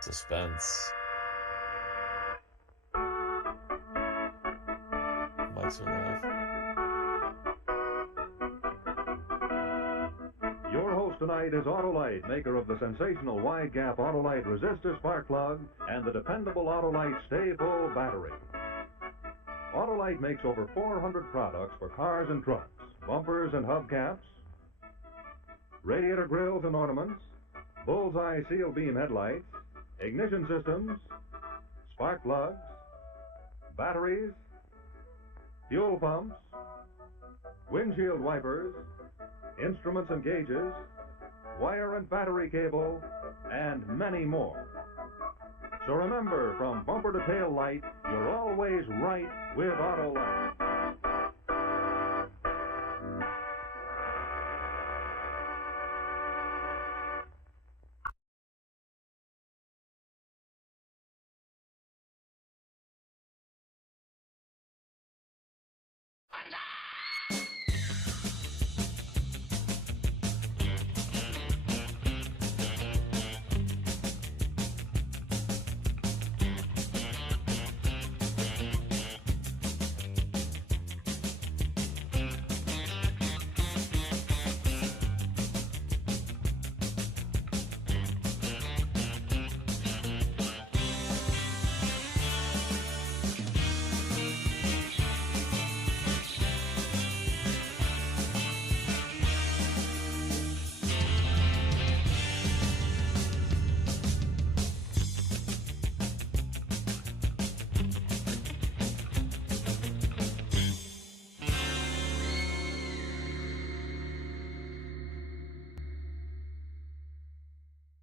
Suspense. Mics are live. Your host tonight is Autolite, maker of the sensational wide gap Autolite resistor spark plug and the dependable Autolite Stay Full battery. Autolite makes over 400 products for cars and trucks, bumpers and hubcaps, radiator grills and ornaments, bullseye seal beam headlights, ignition systems, spark plugs, batteries, fuel pumps, windshield wipers, instruments and gauges, wire and battery cable, and many more. So remember, from bumper to tail light, you're always right with Autolite.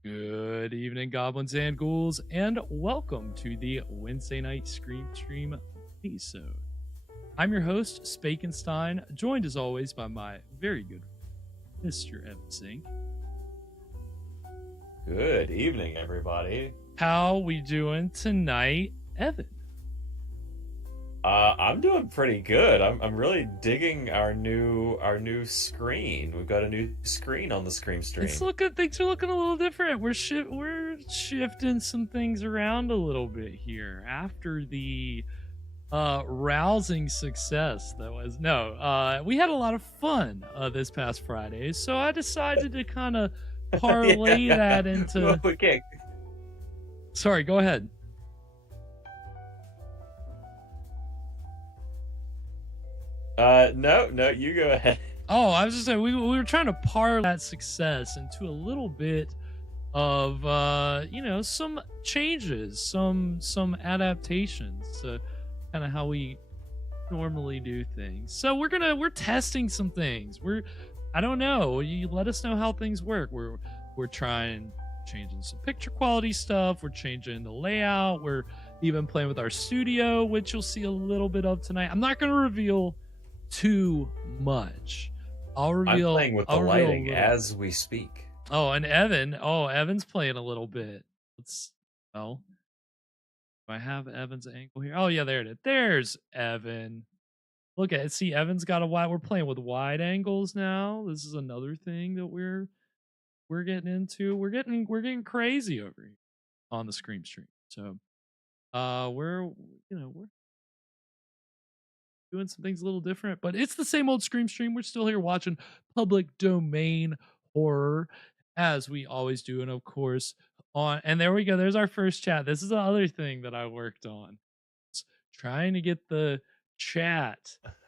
Good evening, goblins and ghouls, and welcome to the Wednesday night Scream Stream Mini-sode. I'm your host, Spakenstein, joined as always by my very good friend, Mr. Evan Sink. Good evening, everybody. How we doing tonight, Evan? I'm doing pretty good. I'm really digging our new screen. We've got a new screen on the Scream stream. Things are looking a little different. We're shifting some things around a little bit here after the rousing success that was we had a lot of fun this past Friday, so I decided to kind of parlay that into Okay. Sorry, go ahead. No, you go ahead. Oh, I was just saying we were trying to parlay that success into a little bit of some changes, some adaptations to kind of how we normally do things. So we're testing some things. I don't know. You let us know how things work. We're changing some picture quality stuff. We're changing the layout. We're even playing with our studio, which you'll see a little bit of tonight. I'm not going to reveal too much. I'm playing with the lighting as we speak. Oh, and Evan's playing a little bit. Do I have Evan's angle here? Oh yeah, there it is. There's Evan. Look at it. See, Evan's got we're playing with wide angles now. This is another thing that we're getting into. We're getting crazy over here on the Scream stream. So we're doing some things a little different, but it's the same old Scream stream. We're still here watching public domain horror as we always do. And of course, and there we go. There's our first chat. This is the other thing that I worked on. It's trying to get the chat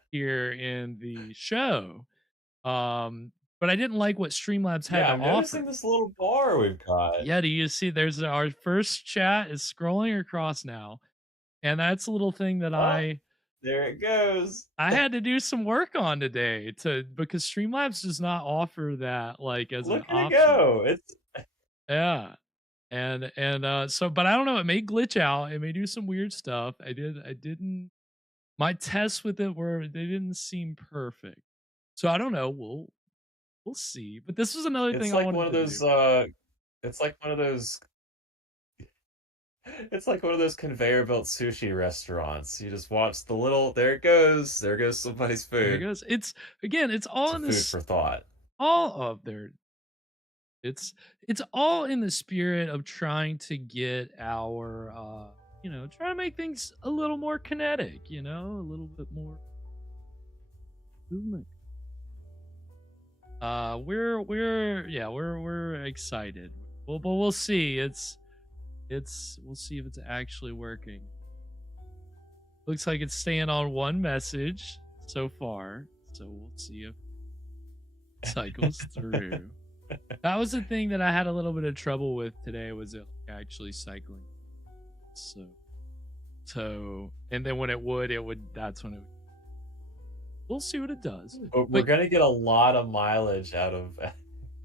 here in the show. But I didn't like what Streamlabs had to I'm offer. noticing this little bar we've got. Yeah, do you see there's our first chat is scrolling across now. And that's a little thing that there it goes. I had to do some work on today because Streamlabs does not offer that as an option. Look at it go. It's yeah. And so, but I don't know, it may glitch out. It may do some weird stuff. My tests with it they didn't seem perfect. So I don't know. We'll see. But this was another thing I wanted to do. It's like one of those It's like one of those conveyor belt sushi restaurants. You just watch the little. There it goes. There goes somebody's food. There it goes. It's all in food this for thought. all of their It's all in the spirit of trying to get our trying to make things a little more kinetic, a little bit more movement. We're excited. Well, but we'll see. We'll see if it's actually working. Looks like it's staying on one message so far, so we'll see if it cycles through. That was the thing that I had a little bit of trouble with today, was it actually cycling. So and then when it would that's when it would. We'll see what it does. We're gonna get a lot of mileage out of.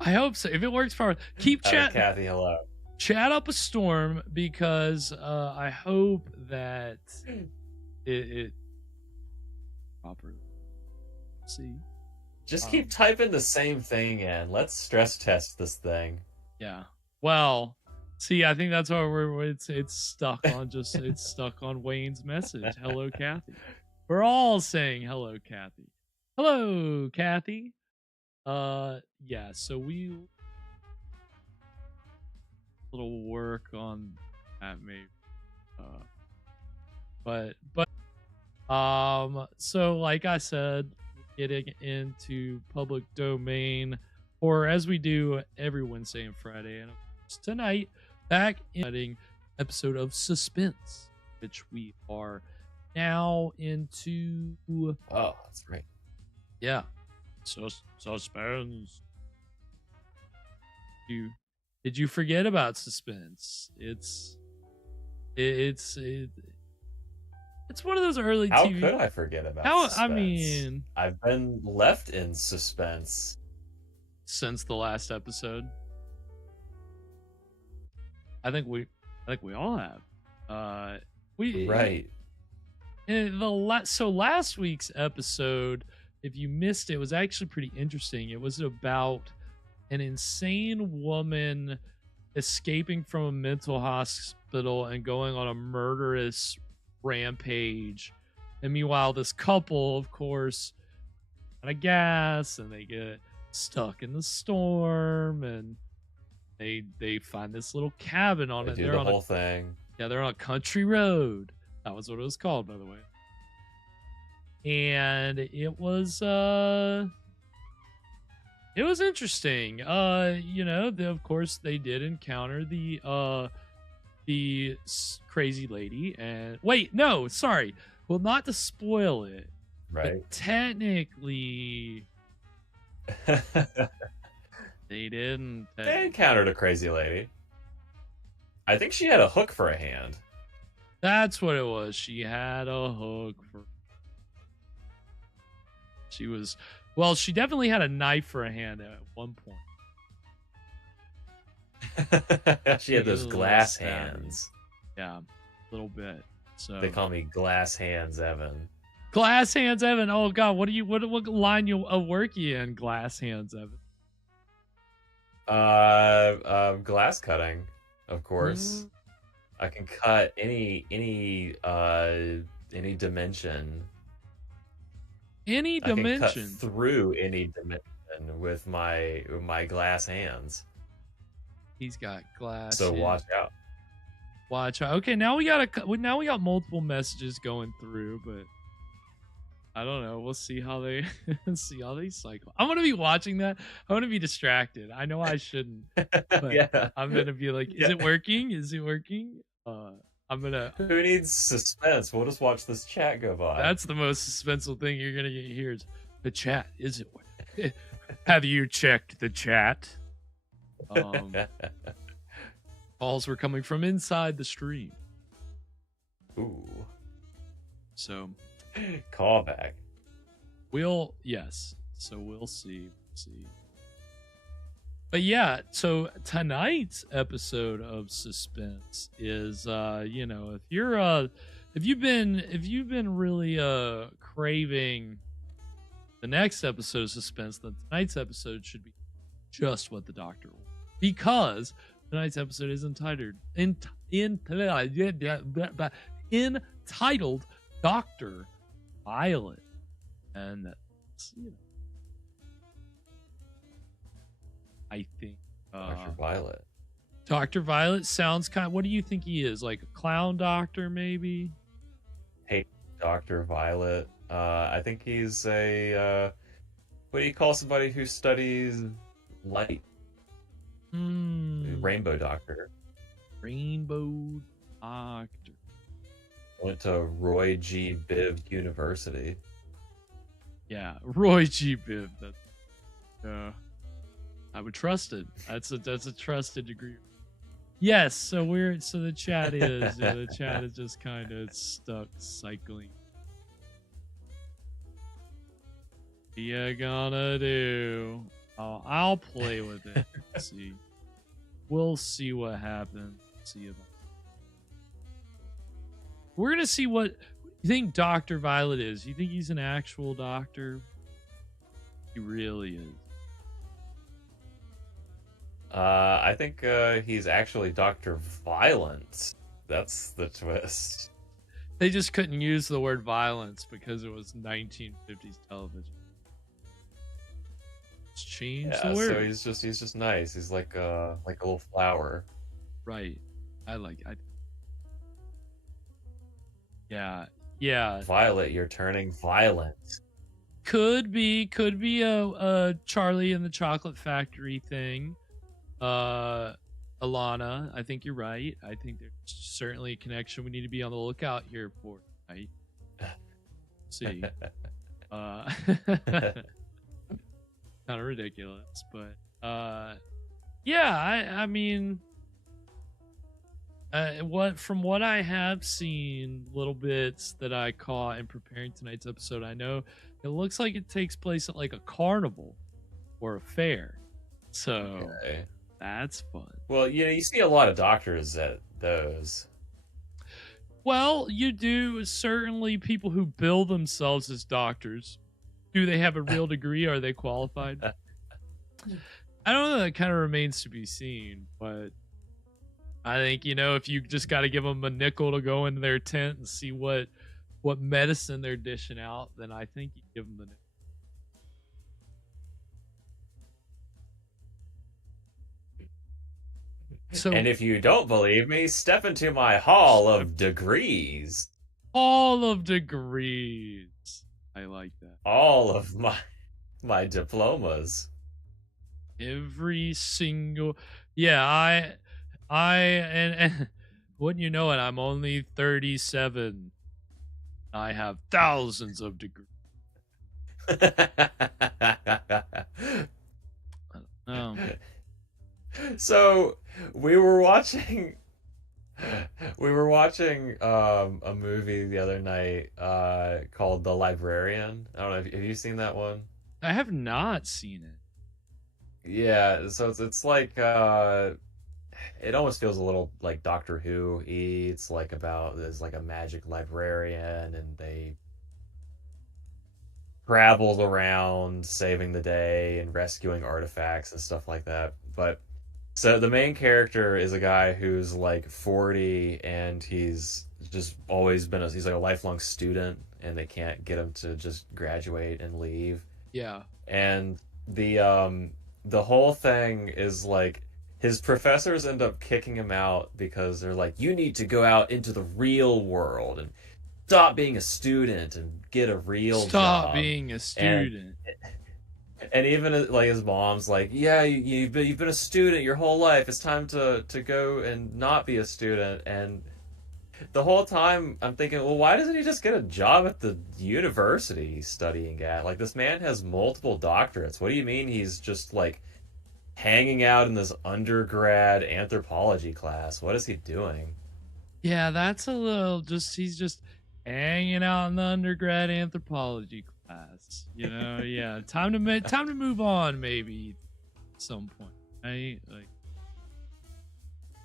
I hope so. If it works for keep chat, Kathy, hello. Chat up a storm, because I hope that it properly. See. Just keep typing the same thing in. Let's stress test this thing. Yeah. Well, see, I think that's why it's stuck on it's stuck on Wayne's message. Hello, Kathy. We're all saying hello, Kathy. Hello, Kathy. Yeah, so we little work on that maybe. So like I said, getting into public domain, or as we do every Wednesday and Friday, and tonight back in episode of Suspense, which we are now into. Oh, that's right. Yeah. Suspense. Did you forget about Suspense? It's one of those early How TV. could I forget about Suspense? I mean, I've been left in suspense since the last episode. I think we all have. Right. And so last week's episode, if you missed it, was actually pretty interesting. It was about an insane woman escaping from a mental hospital and going on a murderous rampage. And meanwhile, this couple, of course, out of gas, and they get stuck in the storm, and they find this little cabin on it. They're the whole thing. Yeah, they're on a country road. That was what it was called, by the way. And it was interesting. Of course they did encounter the crazy lady, and wait, no, sorry. Well, not to spoil it. Right. But technically they didn't. They encountered a crazy lady. I think she had a hook for a hand. That's what it was. She had a hook for. She definitely had a knife for a hand at one point. She had those glass hands. Yeah, a little bit. So they call me Glass Hands Evan. Glass Hands Evan. Oh God, what line of work you in, Glass Hands Evan? Glass cutting, of course. Mm-hmm. I can cut any dimension. Any dimension. I can cut through any dimension with my glass hands. He's got glass. So watch out. Watch out. Okay, now we got multiple messages going through, but I don't know. We'll see how they cycle. I'm gonna be watching that. I'm gonna be distracted. I know I shouldn't, but yeah. I'm gonna be like, is it working? Is it working? I'm gonna. Who needs suspense? We'll just watch this chat go by. That's the most suspenseful thing you're gonna get here is the chat. Is it? Have you checked the chat? Calls were coming from inside the stream. Ooh. So. Callback. Yes. So we'll see. But yeah, so tonight's episode of Suspense is if you've been really craving the next episode of Suspense, then tonight's episode should be just what the doctor wants. Because tonight's episode is entitled Dr. Violet. And that's, I think Dr. Violet. Dr. Violet sounds kind of, what do you think he is? Like a clown doctor, maybe? Hey, Dr. Violet. I think he's a, what do you call somebody who studies light? Rainbow Doctor. Rainbow Doctor. Went to Roy G. Biv University. Yeah, Roy G. Biv. I would trust it. That's a trusted degree. Yes, so the chat is the chat is just kind of stuck cycling. What you gonna do? Oh, I'll play with it. See, we'll see what happens. See about. We're gonna see what you think Dr. Violet is. You think he's an actual doctor? He really is. I think he's actually Dr. Violence. That's the twist. They just couldn't use the word violence because it was 1950s television. Let's change the word. So he's just nice. He's like a little flower. Right. Yeah. Violet, you're turning violent. Could be a Charlie and the Chocolate Factory thing. Alana, I think you're right. I think there's certainly a connection we need to be on the lookout here for, right? See. Kind of ridiculous, but yeah, I mean, from what I have seen, little bits that I caught in preparing tonight's episode, I know it looks like it takes place at like a carnival or a fair, so that's fun. Well, you see a lot of doctors at those. Well, you do certainly people who bill themselves as doctors. Do they have a real degree? Are they qualified? I don't know. That kind of remains to be seen. But I think, if you just got to give them a nickel to go into their tent and see what medicine they're dishing out, then I think you give them the nickel. So, and if you don't believe me, step into my hall of degrees. Hall of degrees. I like that. All of my diplomas. Every single, yeah. And wouldn't you know it? I'm only 37. I have thousands of degrees. Oh. So we were watching a movie the other night called The Librarian. I don't know, have you seen that one? I have not seen it. Yeah, so it's like it almost feels a little like Doctor Who. It's like there's like a magic librarian and they travels around saving the day and rescuing artifacts and stuff like that. But so the main character is a guy who's like 40 and he's just always been he's like a lifelong student and they can't get him to just graduate and leave. Yeah. And the whole thing is like his professors end up kicking him out because they're like, you need to go out into the real world and stop being a student and get a real job. Stop being a student. And even like his mom's like, yeah, you've been a student your whole life. It's time to go and not be a student. And the whole time I'm thinking, well, why doesn't he just get a job at the university he's studying at? Like, this man has multiple doctorates. What do you mean he's just like hanging out in this undergrad anthropology class? What is he doing? Yeah, that's a little he's just hanging out in the undergrad anthropology class. Yeah. Time to move on, maybe at some point. Right? Like,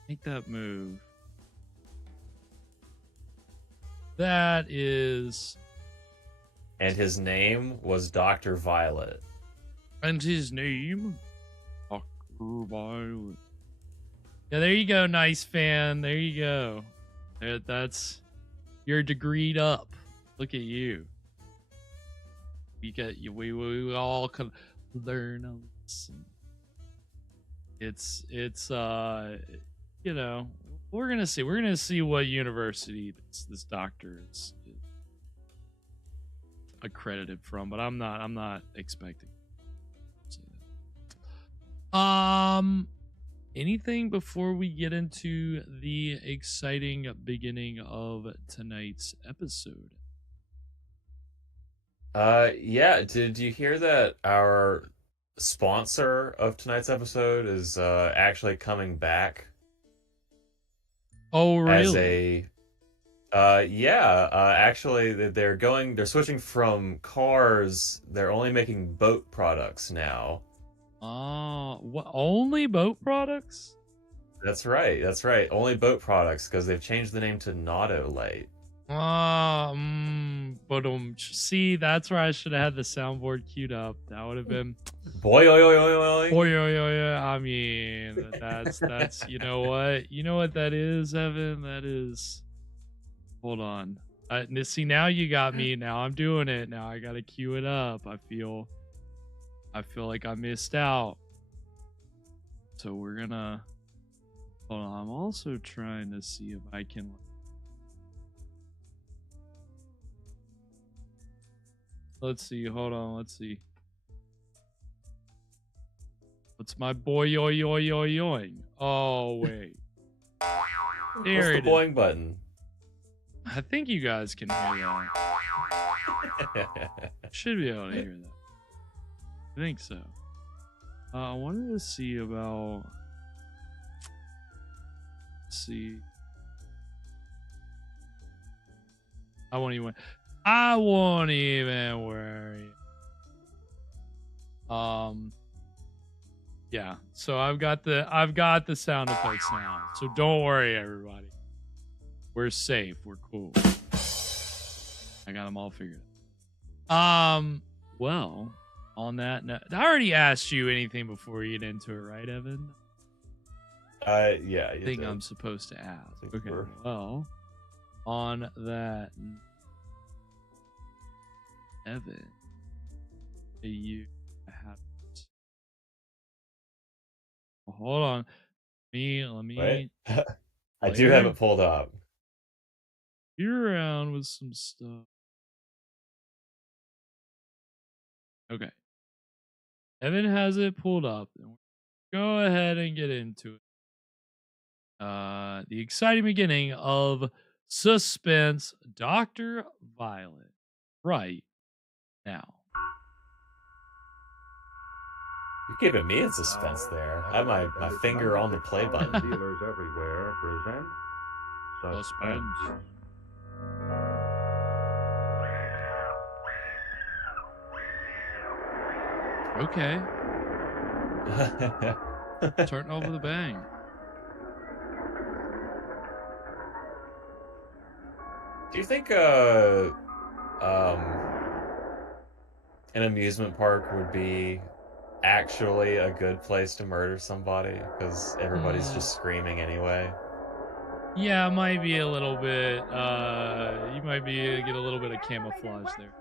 make that move. That is. And his name was Dr. Violet. And his name? Dr. Violet. Yeah, there you go, nice fan. There you go. That's. You're degreed up. Look at you. We all can learn a lesson. it's you know, we're gonna see what university this doctor is accredited from, but I'm not expecting to say that. Anything before we get into the exciting beginning of tonight's episode? Yeah, did you hear that our sponsor of tonight's episode is actually coming back Oh, as really? actually they're switching from cars, they're only making boat products now. What, only boat products? That's right, only boat products because they've changed the name to Nautolite. But see, that's where I should have had the soundboard queued up. That would have been Boy, oi, oi, oi, oi. boy, I mean, that's you know what that is, Evan. That is. Hold on. See, now you got me. Now I'm doing it. Now I gotta queue it up. I feel like I missed out. So we're gonna. Hold on. I'm also trying to see if I can. Let's see. Hold on. Let's see. What's my boy yoing? Oh wait. There What's it the is. boing button? I think you guys can hear that. Should be able to hear that. I think so. I wanted to see about. Let's see. I won't even worry. Yeah. So I've got the sound effects now. So don't worry, everybody. We're safe. We're cool. I got them all figured out. Well, on that note, I already asked you anything before you get into it, right, Evan? Yeah. I think I'm supposed to ask. Okay. Well, on that, Evan, you have. Hold on. Let me. Wait. I do have it pulled up. You're around with some stuff. Okay. Evan has it pulled up. Go ahead and get into it. The exciting beginning of Suspense, Dr. Violet, right now. You're keeping me in suspense there. I have my finger on the play button. Dealers everywhere present Suspense. Okay. Starting off with a bang. Do you think an amusement park would be actually a good place to murder somebody because everybody's just screaming anyway? Yeah, it might be a little bit you might be get a little bit of camouflage there.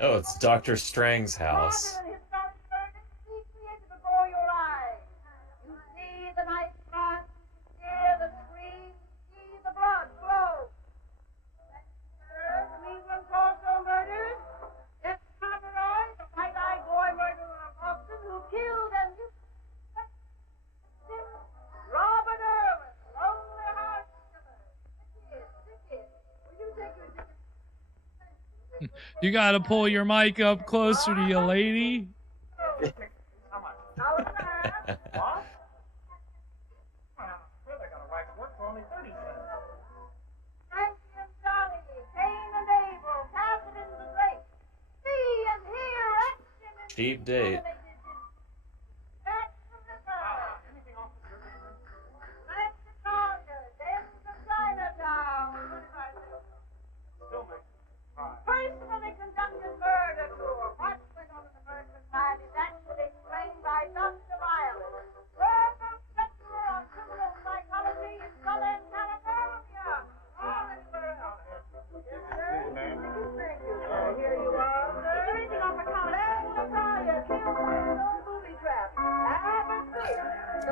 Oh, it's Dr. Strang's house. You gotta pull your mic up closer to you, lady. Cheap date.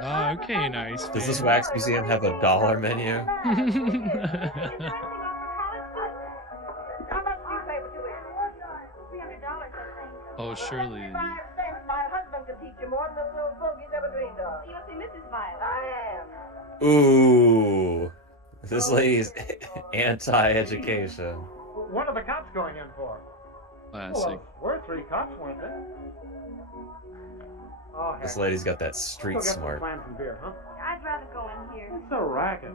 Oh, okay, nice. Does this wax museum have a dollar menu? How much do you pay for 2 $300, I think. Oh, surely. 5 cents. My husband could teach you more than this little book he's ever dreamed of. You must be Mrs. Violet. I am. Ooh. This lady's anti-education. What are the cops going in for? Classic. Well, we're 3 cops, weren't they? Oh, heck. This lady's got that street Go get some smart. clams and beer, huh? I'd rather go in here. It's a racket.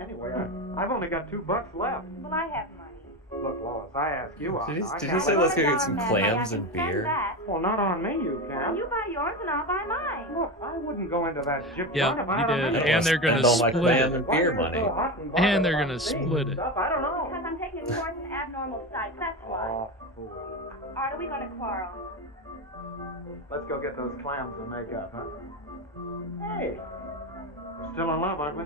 Anyway, I've only got $2 left. Well, I have money. Look, Lois, I ask you. Did he I say can't- let's go get $1 some man, clams I and can beer? spend that. Well, not on me, you Well, can. you buy yours and I'll buy mine. Look, I wouldn't go into that gypsum Yeah, if I he had a did. minute. And they're gonna Spend all my split clam it. and Why beer you're so money. hot and And they're bothered gonna about things split and it. stuff, I don't know. Because I'm taking a course in abnormal sight, that's why. Oh, fool. Are we going to quarrel? Let's go get those clams and make up, huh? Hey, we're still in love, aren't we?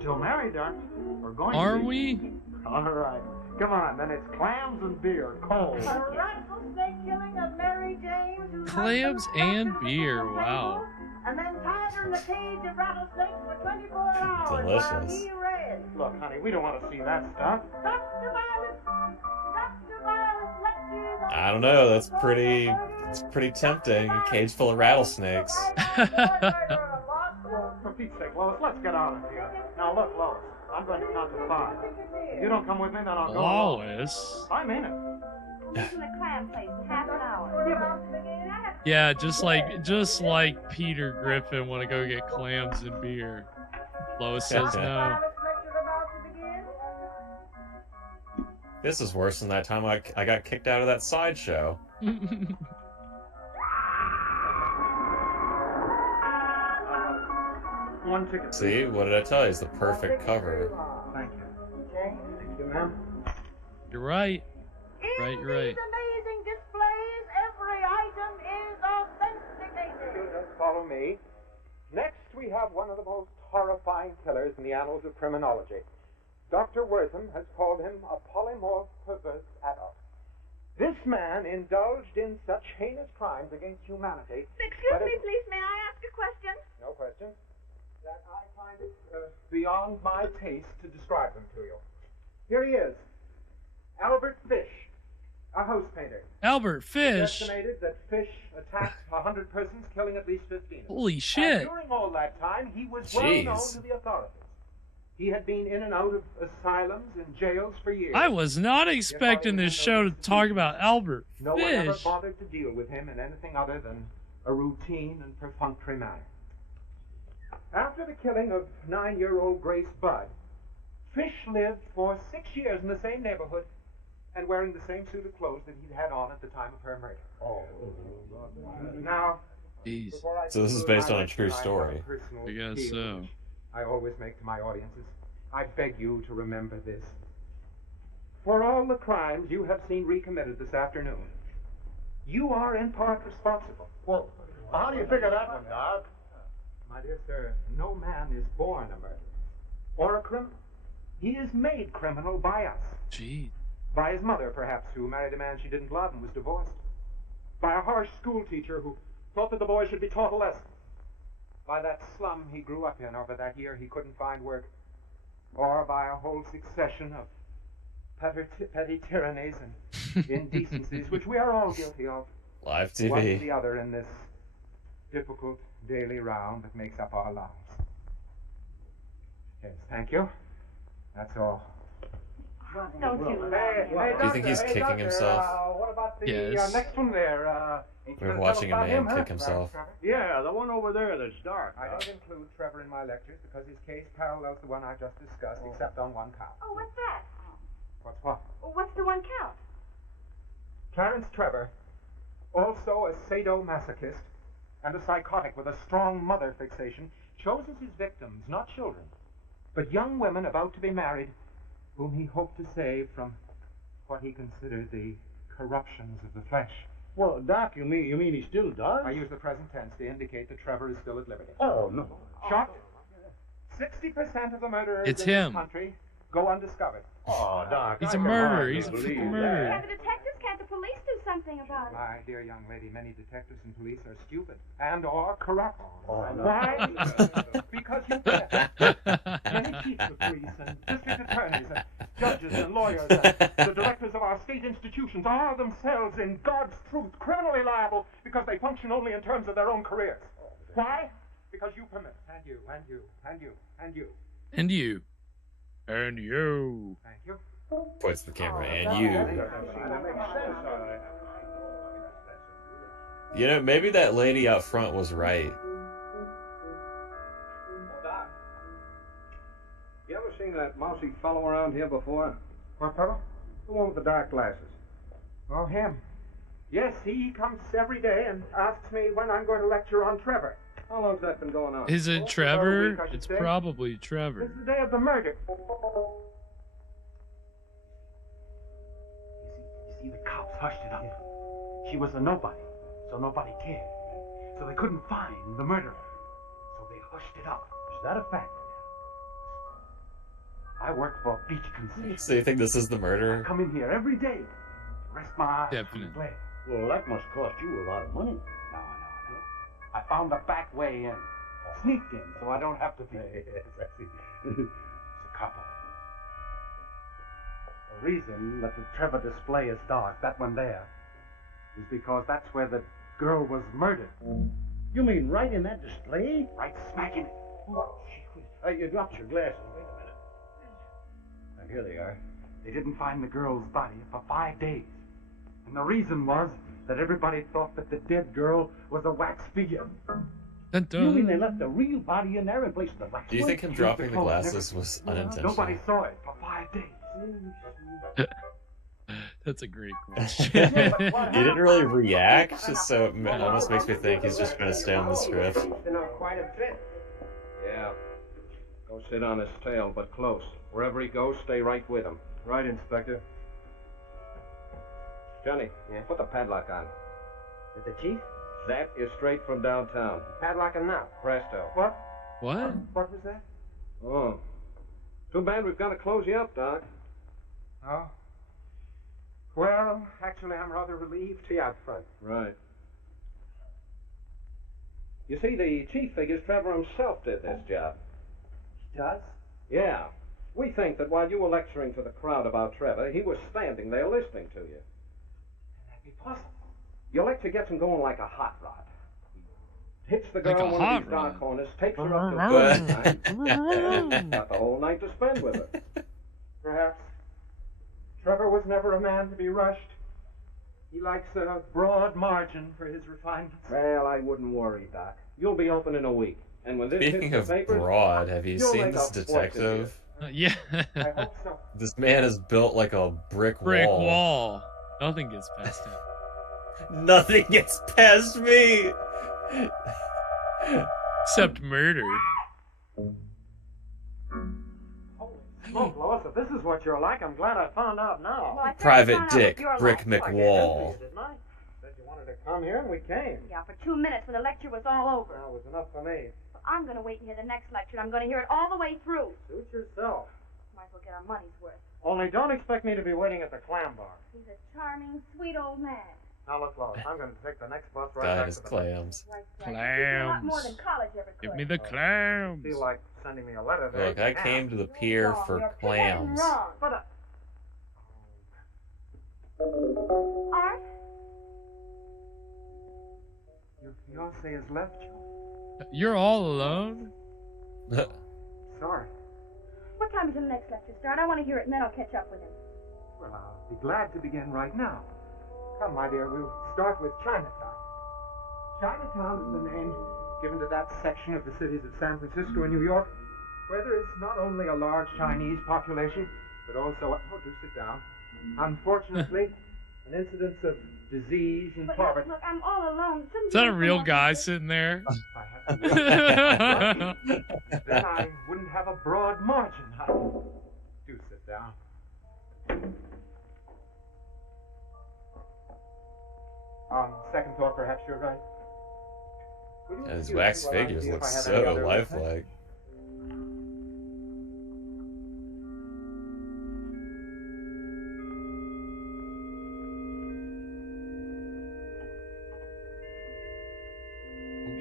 Still married, aren't we? We're going Are to be. we? All right. Come on, then it's clams and beer, cold. A rattlesnake killing of Mary James. whose Clams husband and locked her beer, in the wow. And then tied her in the cage of rattlesnakes for 24 hours while Delicious. he read. Look, honey, we don't want to see that stuff. Dr. Violet's lectures on I don't know. That's pretty. It's pretty tempting. A cage full of rattlesnakes. For Pete's sake, Lois, let's get out of here. Now, look, Lois, I'm going to count to 5. If you don't come with me, then I'll go alone. Lois. I mean it. He's in the clam place in half an hour. Yeah, just like Peter Griffin want to go get clams and beer. Lois says no. This is worse than that time I got kicked out of that sideshow. One ticket. See, what did I tell you? It's the perfect cover. Thank you. Thank you, ma'am. You're right. Right, you're right. In these amazing displays, every item is authenticated. Just follow me. Next, we have one of the most horrifying killers in the annals of criminology. Dr. Wortham has called him a polymorph perverse adult. This man indulged in such heinous crimes against humanity. Excuse me, please, may I ask a question? No question. That I find it beyond my taste to describe them to you. Here he is, Albert Fish, a house painter. Albert It's Fish. estimated that Fish attacked 100 persons, killing at least 15. Holy And shit. during all that time, he was well known Jeez. to the authorities. He had been in and out of asylums and jails for years. I was not expecting this show to talk about Albert No one ever Fish. bothered to deal with him in anything other than a routine and perfunctory manner. After the killing of 9-year-old Grace Budd, Fish lived for 6 years in the same neighborhood and wearing the same suit of clothes that he'd had on at the time of her murder. Now, Jeez. before I So this is conclude based my on a true lecture, I have story. personal I guess appeal, so. which I always make to my audiences. I beg you to remember this. For all the crimes you have seen recommitted this afternoon, you are in part responsible. Well, how do you figure that one, Doc? My dear sir, no man is born a murderer or a criminal. He is made criminal by us. Jeez. By his mother, perhaps, who married a man she didn't love and was divorced. By a harsh school teacher who thought that the boy should be taught a lesson. By that slum he grew up in over that year he couldn't find work. Or by a whole succession of petty tyrannies and indecencies, which we are all guilty of. Live One to TV. the other in this difficult daily round that makes up our lives. Yes, thank you. That's all. Don't you? Do you think he's kicking himself? What about the Yes. next one there? We're watching a man kick himself. Yeah, the one over there that's dark. I don't include Trevor in my lectures because his case parallels the one I just discussed, except on one count. Oh, what's that? What's what? What's the one count? Clarence Trevor, also a sadomasochist and a psychotic with a strong mother fixation, chooses his victims not children, but young women about to be married, whom he hoped to save from what he considered the corruptions of the flesh. Well, Doc, you mean he still does? I use the present tense to indicate that Trevor is still at liberty. Oh, no. Shocked? 60% of the murderers It's in him. this country go undiscovered. Oh, Doc. He's I a can murderer. hardly He's a believe freaking that. murderer. Can't the detectives, can't the police do something about it? My dear young lady, many detectives and police are stupid and or corrupt. Oh, no. Why? Because you can. Many chiefs of police and district attorneys and judges and lawyers and the directors of our state institutions are themselves, in God's truth, criminally liable because they function only in terms of their own careers. Why? Because you permit. And you, and you, and you, and you. And you. And you. Thank you. Points to the camera, and you. That makes sense, all right. You know, maybe that lady out front was right. Doc, you ever seen that mousy fellow around here before? What fellow? The one with the dark glasses. Oh, him. Yes, he comes every day and asks me when I'm going to lecture on Trevor. How long's that been going on? Is it About a Trevor? week, I should It's say. probably Trevor. It's the day of the murder. You see, the cops hushed it up. She was a nobody, so nobody cared. So they couldn't find the murderer. So they hushed it up. Is that a fact? I work for a beach concession. So you think this is the I murderer? come in here every day to rest my eyes from the Definitely. glare. Well, that must cost you a lot of money. No. I found a back way in. Sneaked in, so I don't have to pay. It's a copper. The reason that the Trevor display is dark, that one there, is because that's where the girl was murdered. You mean right in that display? Right smack in it. Oh, gee whiz. You dropped your glasses. Wait a minute. And here they are. They didn't find the girl's body for 5 days. And the reason was that everybody thought that the dead girl was a wax figure. Dun, You mean they dun. left the real body in there in place of the wax Do you one? think him dropping the glasses was unintentional? Nobody saw it for 5 days. That's a great question. He didn't really react, so it almost makes me think he's just trying to stay on the script. Quite a bit. Yeah. Go sit on his tail, but close. Wherever he goes, stay right with him. Right, Inspector. Johnny, put the padlock on. With the chief? That is straight from downtown. Padlock him now. Presto. What? What? What was that? Oh. Too bad we've got to close you up, Doc. Oh. Well, actually, I'm rather relieved to be out front. Right. You see, the chief figures Trevor himself did this job. He does? Yeah. We think that while you were lecturing to the crowd about Trevor, he was standing there listening to you. That'd be possible. Your lecture gets him going like a hot rod. Hits the Like girl a in one hot of these dark rod. corners, takes her up to the got the whole night to spend with her. Perhaps. Trevor was never a man to be rushed. He likes a broad margin for his refinements. Well, I wouldn't worry, Doc. You'll be open in a week. And when this Speaking hits of the papers, broad, have you you'll seen make this a fortune detective? Yeah. I hope so. This man is built like a brick Brick wall. wall. Nothing gets past him. Nothing gets past me. Except murder. Smoke, Lois, if this is what you're like, I'm glad I found out now. Well, I thought I Private found out Dick, what you're Brick like. McWall. Didn't I? Said you wanted to come here, and we came. Yeah, for 2 minutes when the lecture was all over. That was enough for me. I'm going to wait and hear the next lecture, and I'm going to hear it all the way through. Suit yourself. Might as well get our money's worth. Only don't expect me to be waiting at the clam bar. He's a charming, sweet old man. Now look, Lois, I'm going to take the next bus right Got back his to the clams. Right, right. A lot more Clams. than college ever could. Give me the clams. Feel like sending me a letter there. Look, I came to the pier Wrong. for You're clams. wrong. But, Art? your fiancé has left you. You're all alone? Sorry. What time is the next lecture start? I want to hear it, and then I'll catch up with him. Well, I'll be glad to begin right now. Come, my dear, we'll start with Chinatown. Chinatown is the name given to that section of the cities of San Francisco and New York, where there is not only a large Chinese population, but also, oh, do sit down. Unfortunately, an incidence of disease and But poverty. look, I'm all alone. Shouldn't Is that you a be real someone guy else? sitting there? If I had to look, then I wouldn't have a broad margin. Do sit down. On second thought, perhaps you're right. Would you And his excuse wax me while I figures see if look I have so any other lifelike.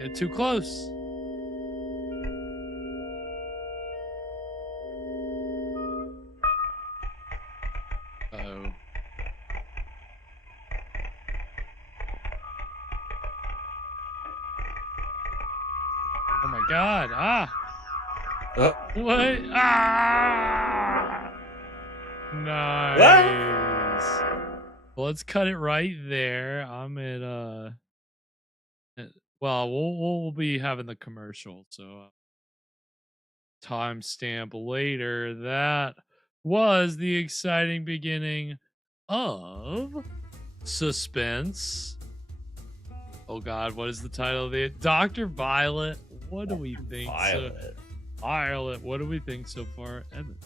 Get too close. Uh-oh. Oh my god. Ah. What? Ah. Nice. Well, let's cut it right there. I'm at well, we'll be having the commercial, so timestamp later. That was the exciting beginning of Suspense. Oh God, what is the title of it? Dr. Violet. What do we think? Violet. Violet. What do we think so far, Evan?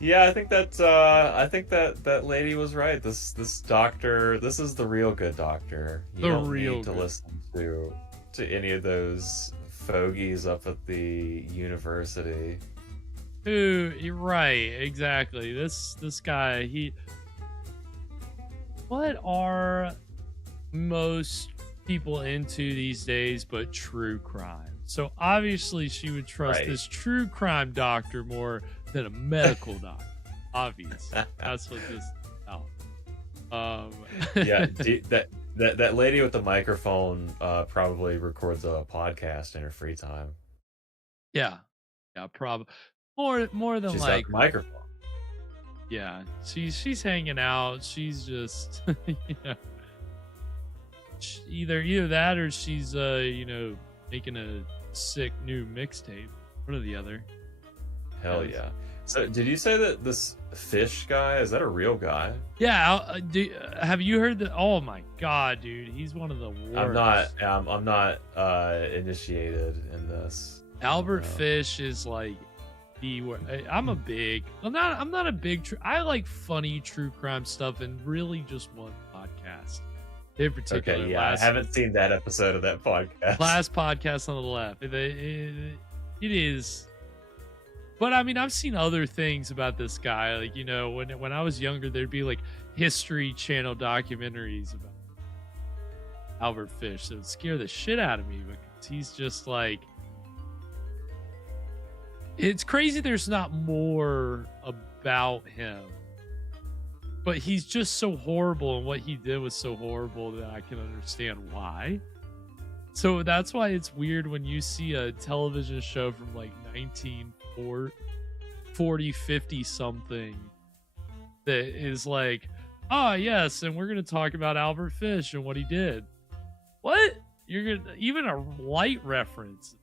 Yeah, I think that lady was right. This doctor, this is the real good doctor. You don't need to listen to any of those fogies up at the university. You're right, exactly. This guy, what are most people into these days but true crime? So obviously she would trust this true crime doctor more than a medical doctor. Obvious. That's what this is about. Yeah, that lady with the microphone probably records a podcast in her free time. Yeah, probably more than she's like microphone. Yeah, she's hanging out. She's just either that or she's making a sick new mixtape. One or the other. Hell yeah. So did you say that this fish guy, is that a real guy? Yeah. Have you heard that? Oh my God, dude, he's one of the worst. I'm not initiated in this. Albert Fish is like I'm not a big I like funny true crime stuff and really just one podcast in particular. Okay, yeah, I haven't seen that episode of that podcast. Last podcast on the left. It is. But I mean, I've seen other things about this guy. Like, when I was younger, there'd be like History Channel documentaries about Albert Fish. So it would scare the shit out of me because he's just like, it's crazy there's not more about him. But he's just so horrible, and what he did was so horrible that I can understand why. So that's why it's weird when you see a television show from like 1940, 50 something that is like, yes, and we're going to talk about Albert Fish and what he did. What? You're gonna even a light reference.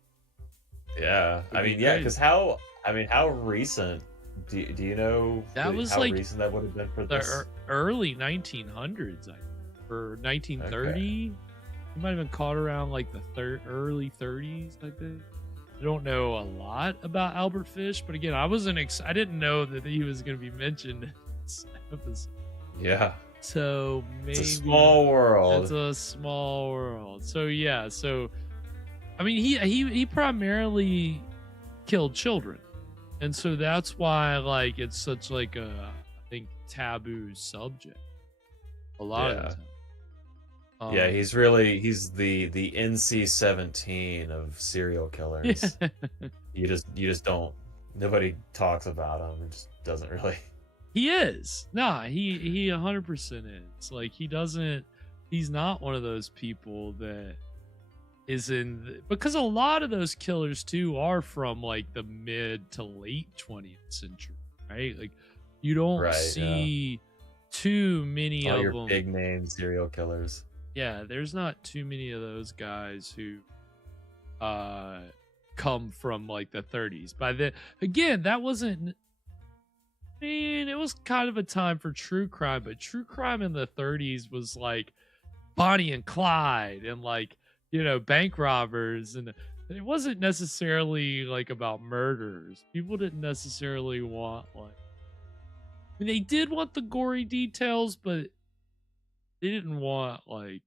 Yeah, I mean, yeah, because how recent do you know that was how like recent that would have been for the this? Early 1900s, or 1930. Okay. You might have been caught around like the early 30s, I think. I don't know a lot about Albert Fish, but again, I didn't know that he was going to be mentioned in this episode. Yeah. So maybe it's a small world. It's a small world. So yeah, I mean, he primarily killed children, and so that's why like it's such like a, I think, taboo subject a lot of the time. Yeah, he's the NC-17 of serial killers. Yeah. You just don't. Nobody talks about him. It just doesn't really. He is. Nah, he 100% is. Like, he's not one of those people that is because a lot of those killers too are from like the mid to late 20th century, right? Like, you don't see too many all of your them. Big name serial killers. Yeah, there's not too many of those guys who come from like the 30s. Again, that wasn't. I mean, it was kind of a time for true crime, but true crime in the 30s was like Bonnie and Clyde and like, bank robbers, and it wasn't necessarily like about murders. People didn't necessarily want like. I mean, they did want the gory details, but they didn't want like,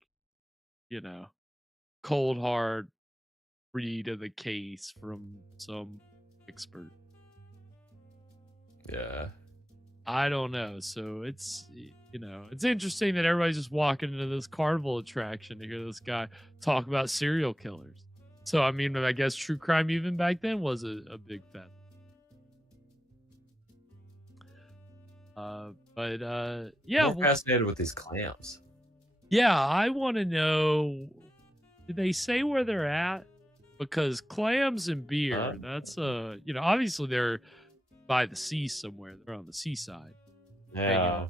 cold hard read of the case from some expert. Yeah. I don't know. So it's, it's interesting that everybody's just walking into this carnival attraction to hear this guy talk about serial killers. So, I mean, I guess true crime even back then was a big thing. Yeah. I'm fascinated with these clams. Yeah, I want to know, did they say where they're at? Because clams and beer, that's, obviously they're by the sea somewhere. They're on the seaside. Yeah.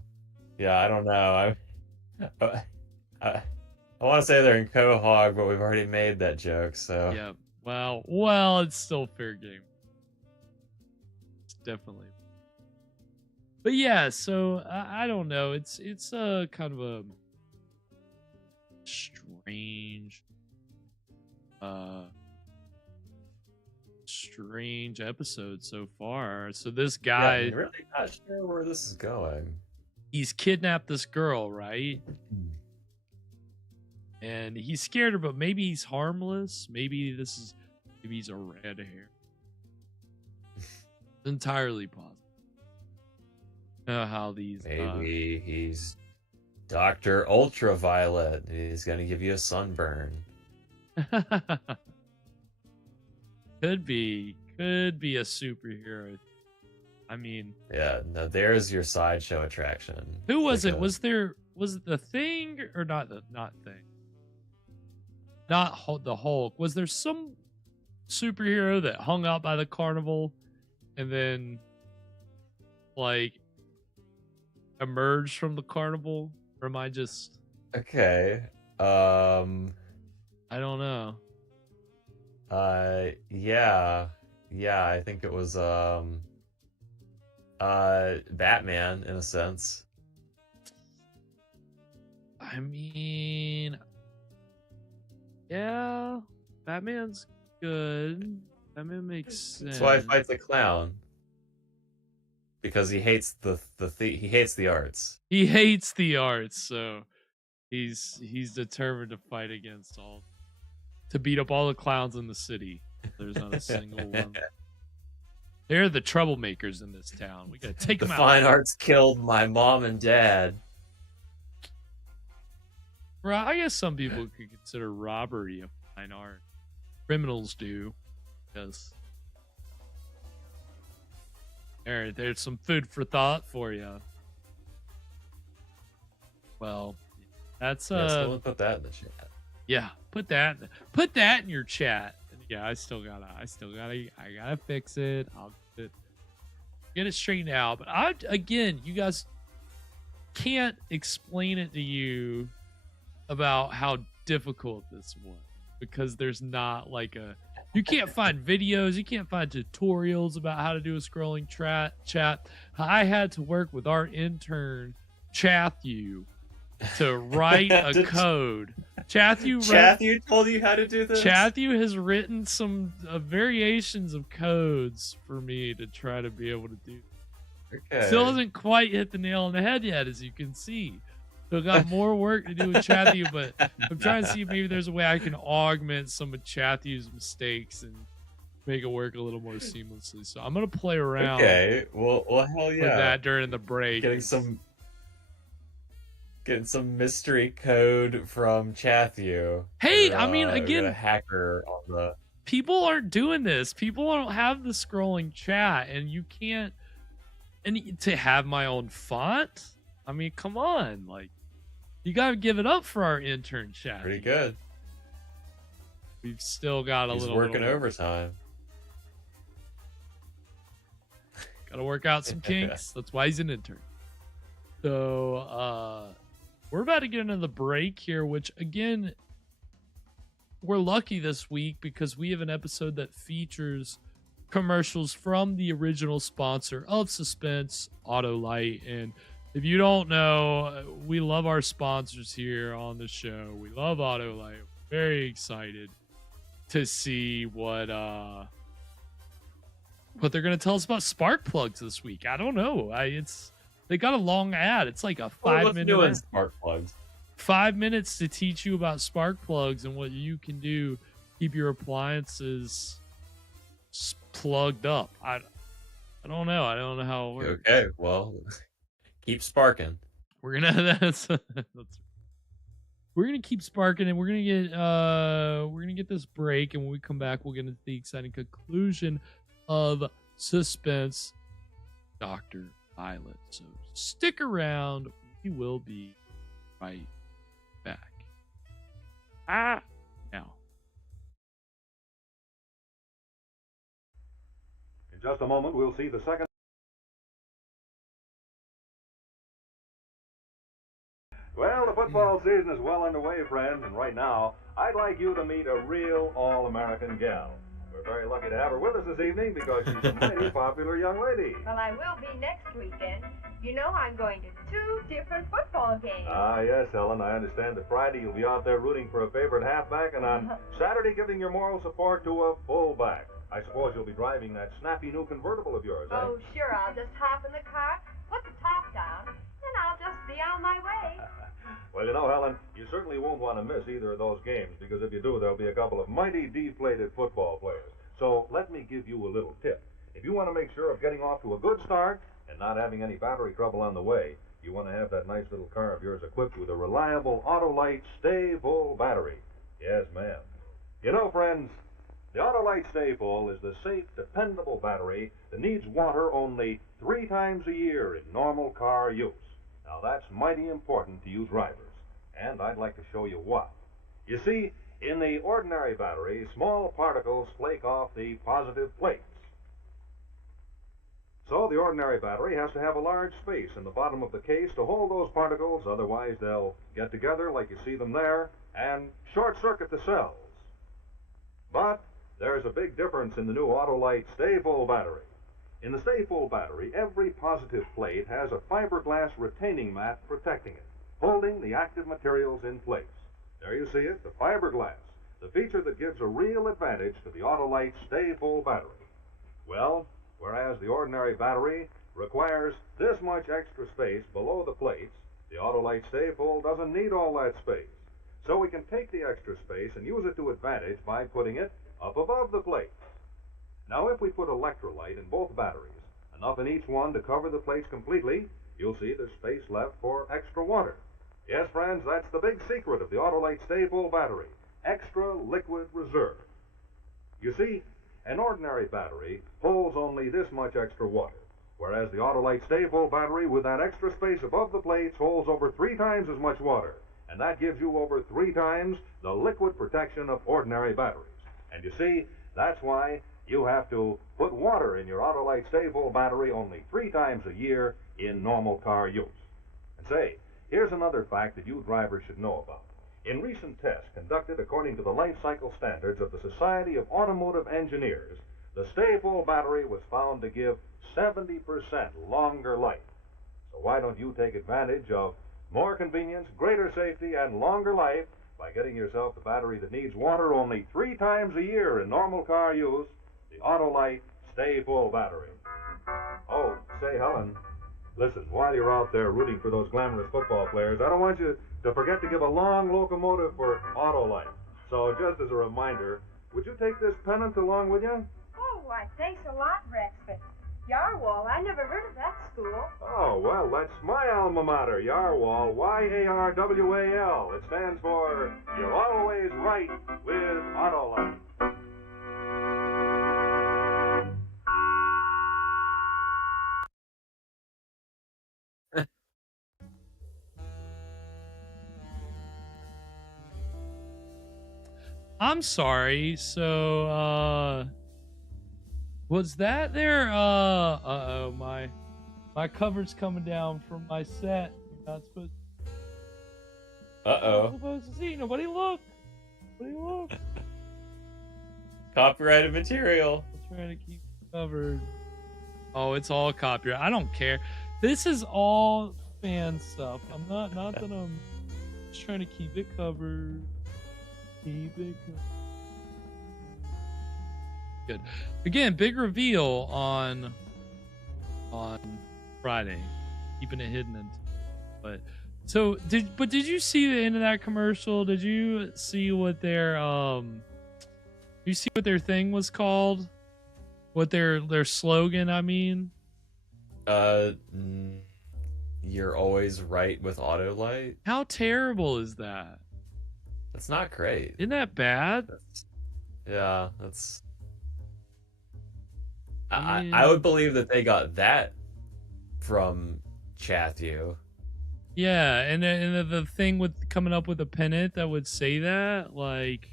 Yeah, I don't know. I want to say they're in Quahog, but we've already made that joke, so. Yeah. Well, it's still fair game. It's definitely. But yeah, so I don't know. It's kind of a strange episode so far. So this guy, I'm really not sure where this is going. He's kidnapped this girl, right? And he's scared her, but maybe he's harmless. Maybe he's a red hair. Entirely possible. How these maybe he's Dr. Ultraviolet. He's gonna give you a sunburn. Could be a superhero. I mean, yeah, no, there's your sideshow attraction. Who was it? Was it the Thing or not Thing? Not the Hulk. Was there some superhero that hung out by the carnival and then like emerged from the carnival? Or am I just okay? I don't know. Yeah, I think it was Batman in a sense. I mean, yeah, Batman's good. Batman makes sense. That's why he fights the clown. Because he hates he hates the arts. He hates the arts, so he's determined to fight against to beat up all the clowns in the city. There's not a single one. They're the troublemakers in this town. We gotta take them out. The fine arts killed my mom and dad. Right, I guess some people could consider robbery a fine art. Criminals do. Yes. There's some food for thought for you. Well, that's someone put that in the chat. Yeah, put that in your chat. Yeah, I gotta fix it. I'll get it straightened out. But again, you guys can't explain it to you about how difficult this was because there's not like you can't find videos, you can't find tutorials about how to do a scrolling chat. I had to work with our intern Chathew to write a code. Chathew told you how to do this? Chathew has written some variations of codes for me to try to be able to do. Okay. Still hasn't quite hit the nail on the head yet, as you can see. So got more work to do with Chathew, but I'm trying to see if maybe there's a way I can augment some of Chathew's mistakes and make it work a little more seamlessly. So I'm gonna play around. Okay. Well, hell yeah. With that during the break. Getting some mystery code from Chathew. Hey, I mean, again, a hacker on the. People aren't doing this. People don't have the scrolling chat, and you can't. And to have my own font, I mean, come on, like, you gotta give it up for our intern chat. Pretty good. We've still got He's working overtime. Gotta work out some kinks. That's why he's an intern. So, we're about to get into the break here, which again, we're lucky this week because we have an episode that features commercials from the original sponsor of Suspense, Autolite. And if you don't know, we love our sponsors here on the show. We love Autolite. Very excited to see what they're gonna tell us about spark plugs this week. I don't know. They got a long ad. It's like a 5-minute spark plugs. 5 minutes to teach you about spark plugs and what you can do to keep your appliances plugged up. I don't know. I don't know how it works. Okay, well, keep sparking. We're gonna we're gonna keep sparking, and we're gonna get this break, and when we come back, we'll get into the exciting conclusion of Suspense, Dr. Violet. So stick around. We will be right back. Now. In just a moment, we'll see the second. Well, the football season is well underway, friends, and right now, I'd like you to meet a real all-American gal. We're very lucky to have her with us this evening because she's a mighty popular young lady. Well, I will be next weekend. You know I'm going to 2 different football games. Ah, yes, Helen, I understand that Friday you'll be out there rooting for a favorite halfback, and on Saturday giving your moral support to a fullback. I suppose you'll be driving that snappy new convertible of yours, eh? Oh, sure, I'll just hop in the car, put the top down, and I'll just be on my way. Well, you know, Helen, you certainly won't want to miss either of those games, because if you do, there'll be a couple of mighty deflated football players. So let me give you a little tip. If you want to make sure of getting off to a good start and not having any battery trouble on the way, you want to have that nice little car of yours equipped with a reliable Autolite Stay Full battery. Yes, ma'am. You know, friends, the Autolite Stay Full is the safe, dependable battery that needs water only 3 times a year in normal car use. Now, that's mighty important to you drivers, and I'd like to show you why. You see, in the ordinary battery, small particles flake off the positive plates. So the ordinary battery has to have a large space in the bottom of the case to hold those particles, otherwise they'll get together like you see them there and short-circuit the cells. But there's a big difference in the new Autolite Stay Full battery. In the Stay Full battery, every positive plate has a fiberglass retaining mat protecting it, holding the active materials in place. There you see it, the fiberglass, the feature that gives a real advantage to the Autolite Stay Full battery. Well, whereas the ordinary battery requires this much extra space below the plates, the Autolite Stay Full doesn't need all that space. So we can take the extra space and use it to advantage by putting it up above the plates. Now, if we put electrolyte in both batteries, enough in each one to cover the plates completely, you'll see there's space left for extra water. Yes, friends, that's the big secret of the Autolite Stay Full battery, extra liquid reserve. You see, an ordinary battery holds only this much extra water, whereas the Autolite Stay Full battery with that extra space above the plates holds over 3 times as much water, and that gives you over 3 times the liquid protection of ordinary batteries. And you see, that's why you have to put water in your Autolite Stay Full battery only 3 times a year in normal car use. And say, here's another fact that you drivers should know about. In recent tests conducted according to the life cycle standards of the Society of Automotive Engineers, the Stay Full battery was found to give 70% longer life. So why don't you take advantage of more convenience, greater safety, and longer life by getting yourself the battery that needs water only 3 times a year in normal car use, the Autolite Stay Full battery. Oh, say, Helen, listen, while you're out there rooting for those glamorous football players, I don't want you to forget to give a long locomotive for Autolite. So just as a reminder, would you take this pennant along with you? Oh, why, thanks a lot, Rex, but Yarwall, I never heard of that school. Oh, well, that's my alma mater, Yarwall, Y-A-R-W-A-L. It stands for You're Always Right with Autolite. I'm sorry. So, was that there? Uh-oh, my cover's coming down from my set. You're not supposed. Uh-oh. Not supposed to see. Nobody look. Nobody look. Copyrighted material. I'm trying to keep it covered. Oh, it's all copyright. I don't care. This is all fan stuff. I'm not that I'm just trying to keep it covered. Keep it covered. Good. Again, big reveal on Friday. Keeping it hidden but did you see the end of that commercial? Did you see what their thing was called? What their slogan, I mean? You're always right with Autolite. How terrible is that? That's not great. Isn't that bad? Yeah, that's. I mean- I would believe that they got that from Chathew. Yeah, and the thing with coming up with a pennant that would say that, like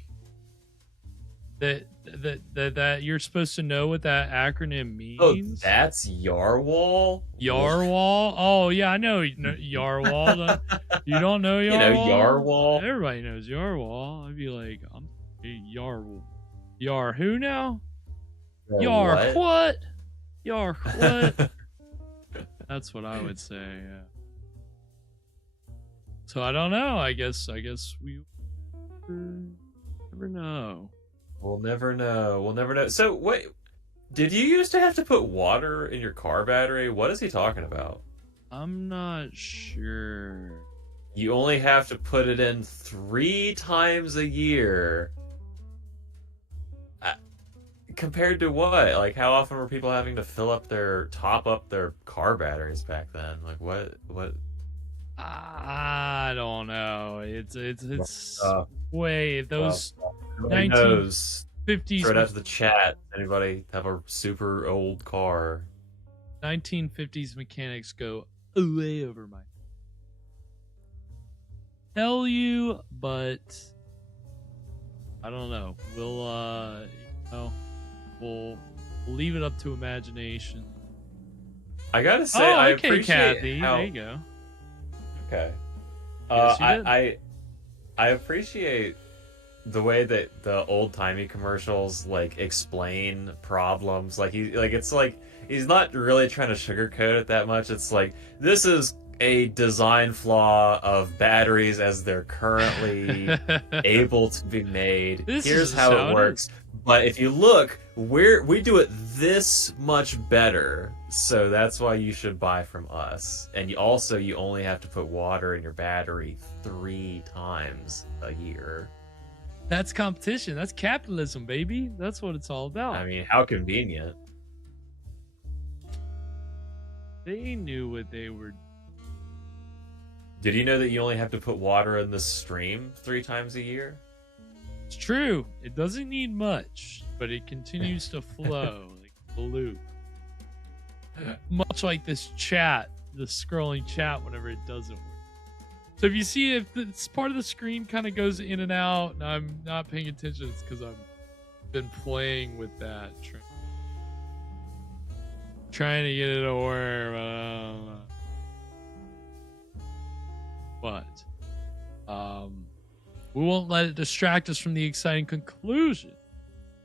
that you're supposed to know what that acronym means. Oh, that's Yarwall? Yarwall? Oh yeah, I know Yarwall. You don't know Yarwall? You know Yarwall? Everybody knows Yarwall. I'd be like, I'm Yar who now? Yar what? Yar what? That's what I would say, yeah. So I don't know. I guess we never know. We'll never know. We'll never know. So wait, did you used to have to put water in your car battery? What is he talking about? I'm not sure. You only have to put it in 3 times a year. Compared to what? Like, how often were people having to top up their car batteries back then? Like, what? I don't know. It's way those 1950s. 1950s. Throw it out to the chat. Anybody have a super old car? 1950s mechanics go way over my tell you, but I don't know. We'll leave it up to imagination. I gotta say, I appreciate Kathy. how... There you go. Okay. Yes, you did. I appreciate the way that the old-timey commercials like explain problems. Like he's not really trying to sugarcoat it that much. It's like, this is a design flaw of batteries as they're currently able to be made. Here's how it works. But if you look, we do it this much better. So that's why you should buy from us. And you only have to put water in your battery 3 times a year. That's competition. That's capitalism, baby. That's what it's all about. I mean, how convenient. They knew what they were. Did you know that you only have to put water in the stream 3 times a year? It's true. It doesn't need much, but it continues to flow like the loop. Much like this chat, the scrolling chat whenever it doesn't work. So if you see if this part of the screen kind of goes in and out and I'm not paying attention, it's because I've been playing with that. Trying to get it to work, but we won't let it distract us from the exciting conclusion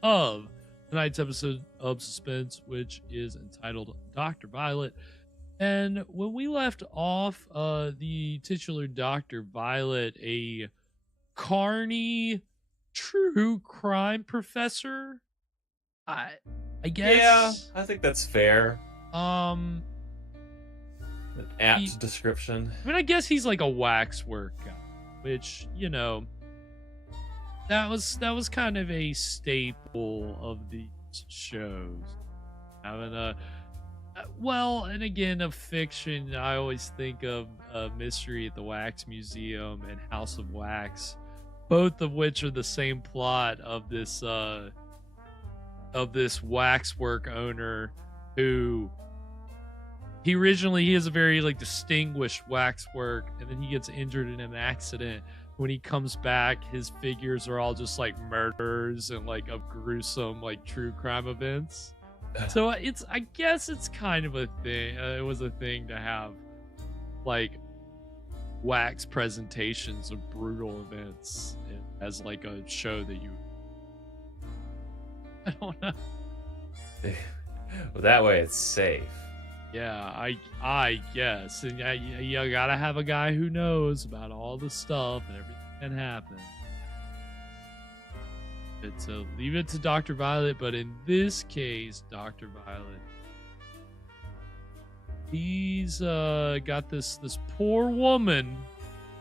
of tonight's episode of Suspense, which is entitled Dr. Violet. And when we left off, the titular Dr. Violet, a carny true crime professor, I guess. Yeah, I think that's fair. An apt description. I mean, I guess he's like a waxwork guy, which, you know, that was kind of a staple of these shows. Having and again, of fiction, I always think of Mystery at the Wax Museum and House of Wax, both of which are the same plot of this waxwork owner who he is a very like distinguished waxwork, and then he gets injured in an accident. When he comes back, his figures are all just like murders and like of gruesome like true crime events. So I guess it's kind of a thing. It was a thing to have like wax presentations of brutal events as like a show that you. I don't know. Well, that way it's safe. Yeah, I guess, and you gotta have a guy who knows about all the stuff and everything that happened. So leave it to Dr. Violet, but in this case, Dr. Violet, he's got this poor woman.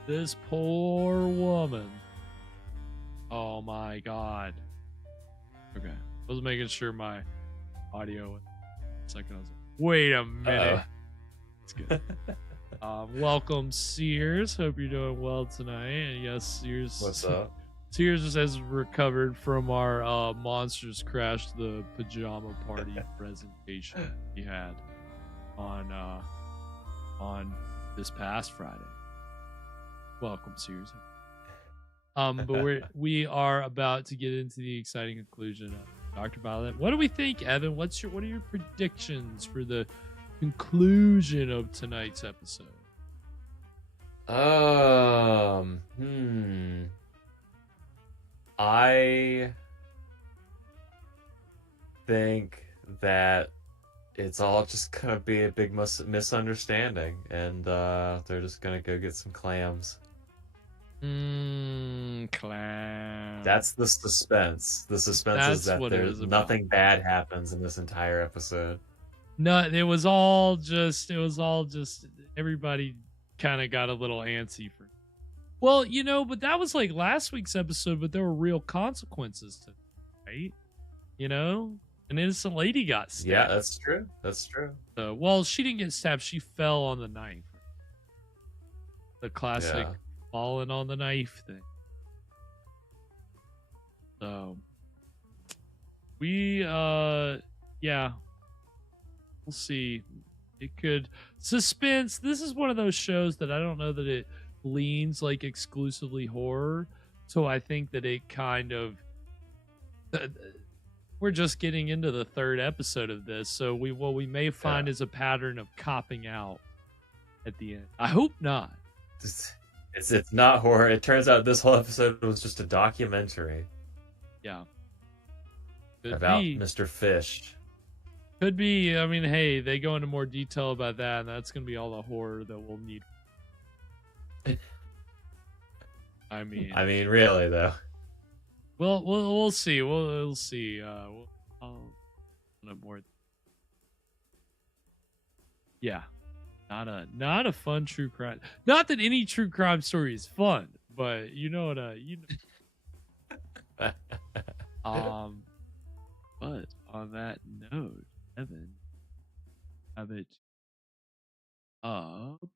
This poor woman. Oh my God. Okay, I was making sure my audio. Second, I was like, wait a minute. It's good. Welcome, Sears. Hope you're doing well tonight. And yes, Sears. What's up? Sears has recovered from our Monsters Crash the Pajama Party presentation we had on this past Friday. Welcome, Sears. But we are about to get into the exciting conclusion of Dr. Violet. What do we think, Evan? What are your predictions for the conclusion of tonight's episode? I think that it's all just gonna be a big misunderstanding, and they're just gonna go get some clams. Clams. That's the suspense. The suspense is that there's nothing bad happens in this entire episode. No, it was all just everybody kind of got a little antsy for. Well, but that was like last week's episode, but there were real consequences to it, right? An innocent lady got stabbed. Yeah, that's true. That's true. So, well, she didn't get stabbed. She fell on the knife. The classic falling on the knife thing. So, we'll see. It could suspense. This is one of those shows that I don't know that it leans like exclusively horror. So I think that it kind of we're just getting into the third episode of this. So we may find is a pattern of copping out at the end. I hope not. It's not horror. It turns out this whole episode was just a documentary. Yeah. About Mr. Fish. Could be. I mean, hey, they go into more detail about that, and that's going to be all the horror that we'll need. I mean, really though. We'll see. We'll see. I'll more. Yeah, not a fun true crime. Not that any true crime story is fun, but you know what? But on that note, Evan, have it up.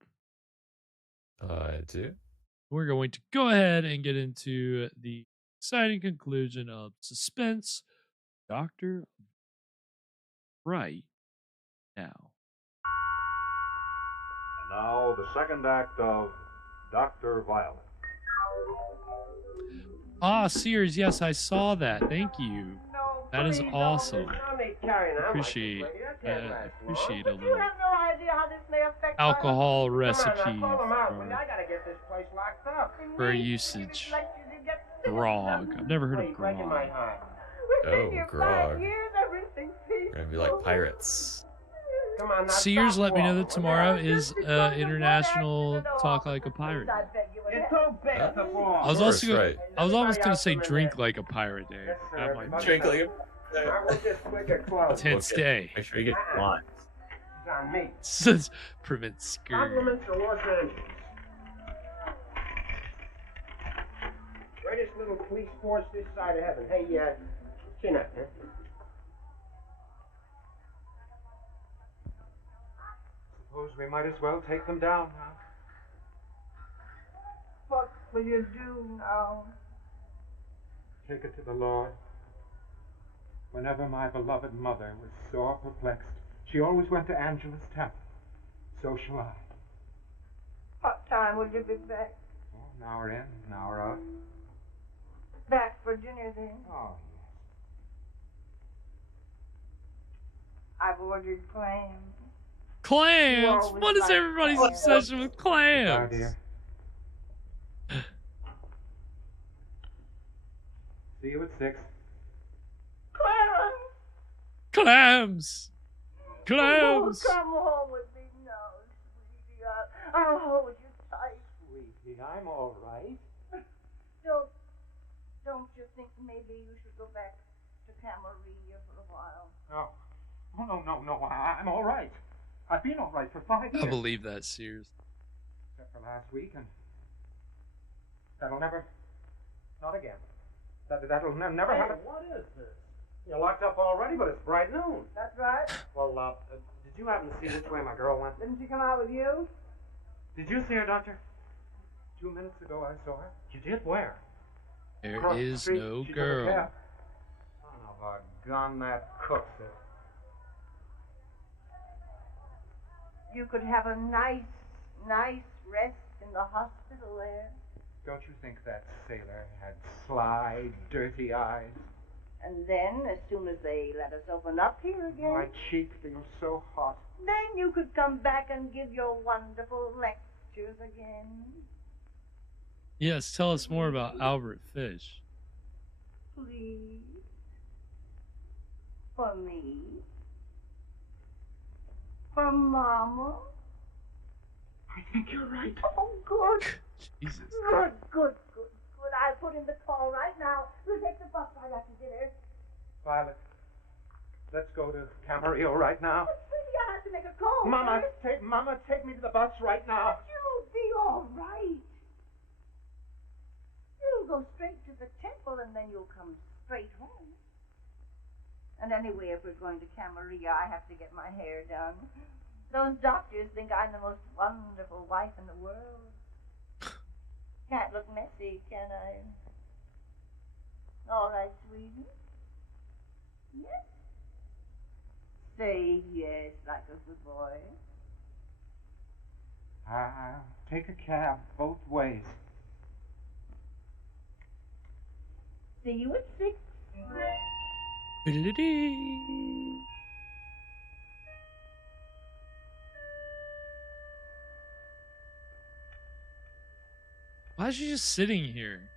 I do. We're going to go ahead and get into the exciting conclusion of Suspense, Dr. right now. And now the second act of Dr. Violet. Sears, yes, I saw that. Thank you. That is awesome. Appreciate a little alcohol recipe for usage. Grog. I've never heard of grog. Oh, grog. We're gonna be like pirates. Sears let me know that tomorrow is International Talk Like a Pirate. I was almost gonna say Drink Like a Pirate Day. That might be Drink like a tense day. Make sure you get wine. Prevent scurvy. Compliments to Los Angeles. Greatest little police force this side of heaven. Hey, chin up, huh? Suppose we might as well take them down, huh? What will you do now? Take it to the Lord. Whenever my beloved mother was sore perplexed, she always went to Angela's temple. So shall I. What time will you be back? Oh, an hour in, an hour out. Back for dinner then? Oh, yes. I've ordered clams. Clams? What is everybody's obsession with clams? Goodbye, dear. See you at 6. Clams! Clams! Oh, come home with me now, sweetie. I'll hold you tight. Sweetie, I'm all right. Don't you think maybe you should go back to Camarilla for a while? Oh, no. I'm all right. I've been all right for 5 years. I believe that, Sears. Except for last week, and that'll never, not again. That'll never happen. What is this? You're locked up already, but it's bright noon. That's right. Well, Did you happen to see which way my girl went? Didn't she come out with you? Did you see her, Doctor? 2 minutes ago I saw her. You did? Where? There Across the is street. no She's in a girl. cab. Son of a gun, that cooks it. You could have a nice rest in the hospital there. Don't you think that sailor had sly, dirty eyes? And then, as soon as they let us open up here again, My cheek feels so hot. then you could come back and give your wonderful lectures again. Yes, tell us more about Albert Fish. Please. For me. For Mama. I think you're right. Oh, good. Jesus. Good. I'll put in the call right now. We'll take the bus right after dinner. Violet, let's go to Camarillo right now. But, sweetie, I have to make a call. Mama, first. take me to the bus right now. But you'll be all right. You'll go straight to the temple and then you'll come straight home. And anyway, if we're going to Camarillo, I have to get my hair done. Those doctors think I'm the most wonderful wife in the world. Can't look messy, can I? All right, sweetie. Yes? Say yes like a good boy. I'll take a cab both ways. See you at 6. Ba-da-da-dee. Why is she just sitting here?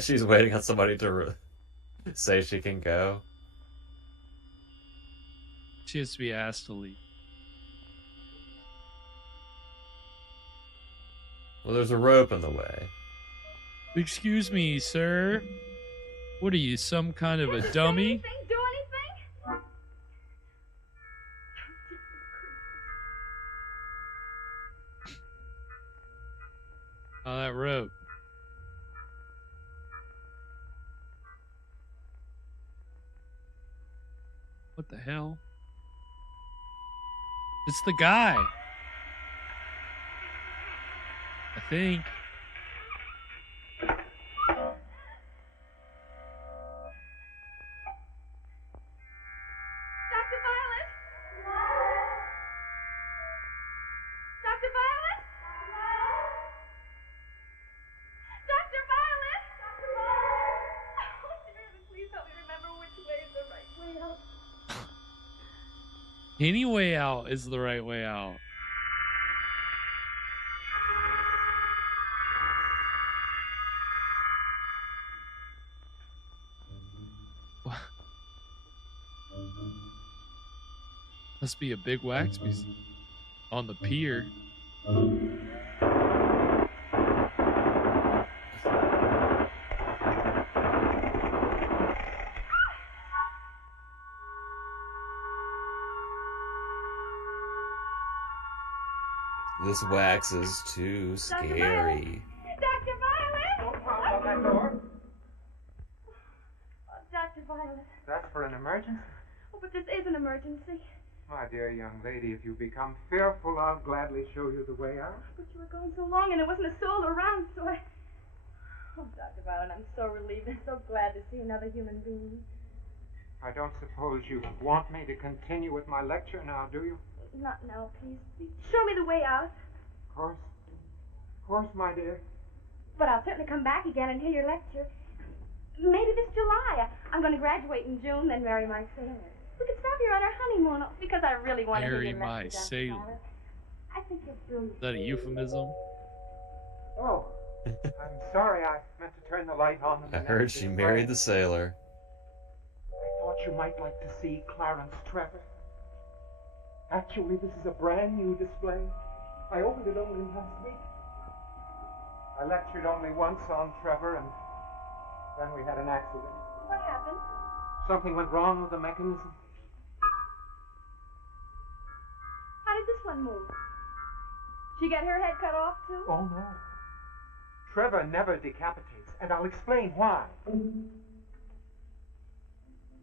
She's waiting on somebody to say she can go. She has to be asked to leave. Well, there's a rope in the way. Excuse me, sir. What are you, some kind of a dummy? Do anything? Oh, that rope. What the hell? It's the guy. I think. Dr. Violet? Dr. Violet? Dr. Violet? Oh, dear heaven, please help me remember which way is the right way out. Any way out is the right way out. Must be a big wax museum on the pier. This wax is too scary. Dr. Violet? Don't pound on that door. Oh, Dr. Violet. That's for an emergency. Oh, but this is an emergency. My dear young lady, if you become fearful, I'll gladly show you the way out. But you were gone so long and there wasn't a soul around, so I... Oh, Dr. Violet, I'm so relieved and so glad to see another human being. I don't suppose you want me to continue with my lecture now, do you? Not now, please. Please show me the way out. Of course, my dear. But I'll certainly come back again and hear your lecture. Maybe this July. I'm going to graduate in June, then marry my sailor. We could stop here on our honeymoon because I really want to hear Marry your my lecture, Dr. sailor. Violet. I think you're brilliant. Is that a euphemism? Oh, I'm sorry. I meant to turn the light on. I heard she married the sailor. I thought you might like to see Clarence Trevor. Actually, this is a brand new display. I opened it only last week. I lectured only once on Trevor, and then we had an accident. What happened? Something went wrong with the mechanism. How did this one move? She get her head cut off, too? Oh, no. Trevor never decapitates, and I'll explain why.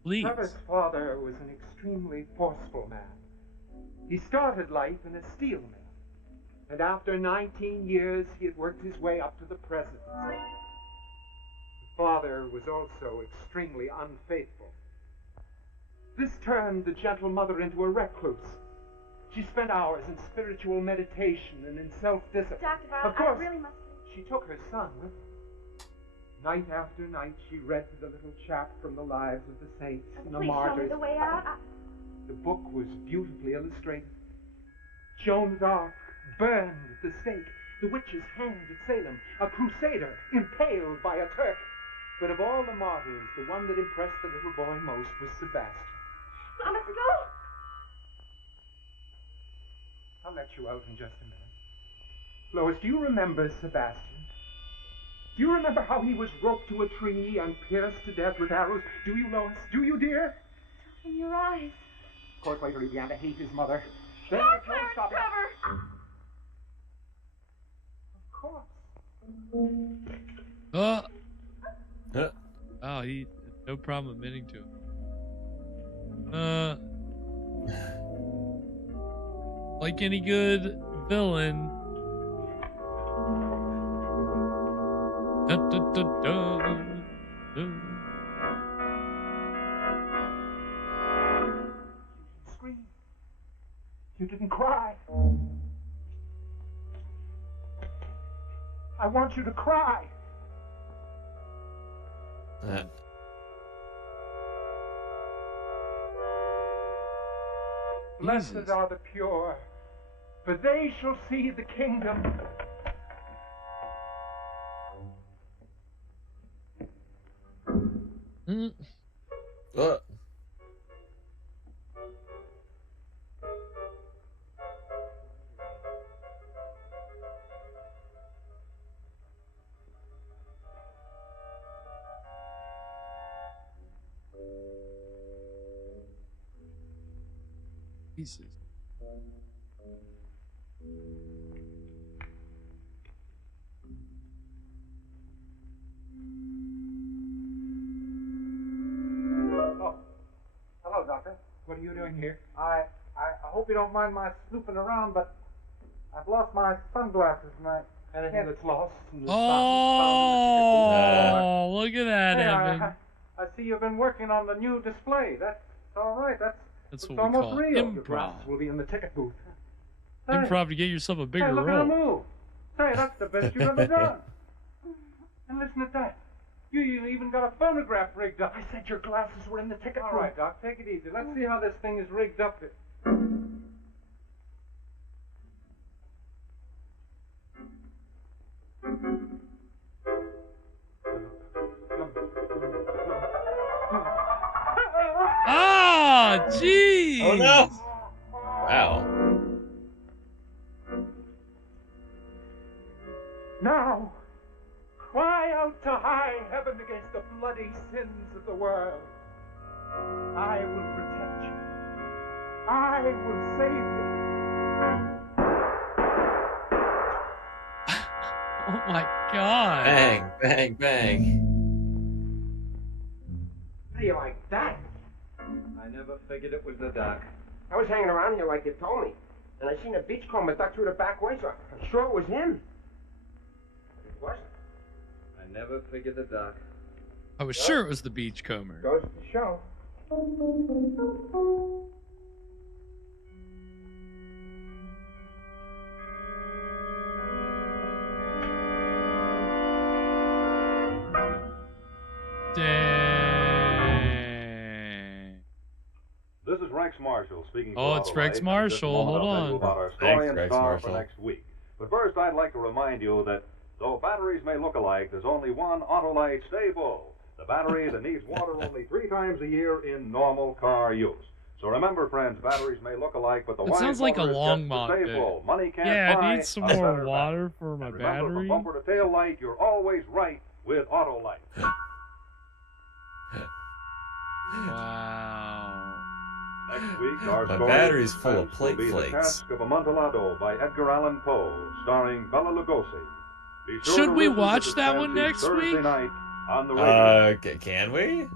Please. Trevor's father was an extremely forceful man. He started life in a steel mill. And after 19 years, he had worked his way up to the presidency. The father was also extremely unfaithful. This turned the gentle mother into a recluse. She spent hours in spiritual meditation and in self-discipline. Dr. Brown, Of course, I really must... she took her son with her. Night after night, she read to the little chap from the lives of the saints and the Please show me martyrs. the way out. The book was beautifully illustrated. Joan d'Arc burned at the stake. The witches hanged at Salem. A crusader impaled by a Turk. But of all the martyrs, the one that impressed the little boy most was Sebastian. I must go. I'll let you out in just a minute. Lois, do you remember Sebastian? Do you remember how he was roped to a tree and pierced to death with arrows? Do you, Lois? Do you, dear? In your eyes. Of course, later he began to hate his mother. Then Stop, the killing stopped. Trevor! Of course. Oh, he no problem admitting to it. Like any good villain. Da, da, da, da, da. Scream. You didn't cry. I want you to cry. Blessed Jesus. are the pure, for they shall see the kingdom. Jesus. Oh, hello, Doctor. What are you doing here? I hope you don't mind my snooping around, but I've lost my sunglasses and anything that's lost. Oh, look at that, Evan. I see you've been working on the new display. That's all right. That's That's it's what we almost call real. Your improv. glasses will be in the ticket booth. Hey, Improv to get yourself a bigger hey, look at the role. move. Say, that's the best you've ever done. And listen at that. You even got a phonograph rigged up. I said your glasses were in the ticket booth. All right, Doc, take it easy. Let's see how this thing is rigged up. Ah, jeez. Oh no! Wow. Now, cry out to high heaven against the bloody sins of the world. I will protect you. I will save you. Oh my God. Bang, bang, bang. How do you like that? I never figured it was the doc. I was hanging around here like you told me, and I seen a beachcomber duck through the back way, so I'm sure it was him. But it wasn't. I never figured the doc. I was sure it was the beachcomber. Goes to show. Dang. This is Rex Marshall speaking. Oh, for it's Autolite. Rex In just a Marshall. moment, Hold I'll tell you on. about our story Thanks, and Rex star Marshall. for next week. But first, I'd like to remind you that though batteries may look alike, there's only one Autolite stable. The battery that needs water only 3 times a year in normal car use. So remember, friends, batteries may look alike, but the It wise sounds like a motor is long just monk, the dude. stable. Money can't Yeah, buy I need some a more better water battery. for my And remember, battery. from bumper to tail light, you're always right with Autolite. Wow. Next week, our My story battery's of full of Suspense will plate be flakes. The Task of Amontillado by Edgar Allan Poe, starring Bela Lugosi. Be sure Should to we listen to watch that one Suspense each next Thursday week? night on the radio. Can we?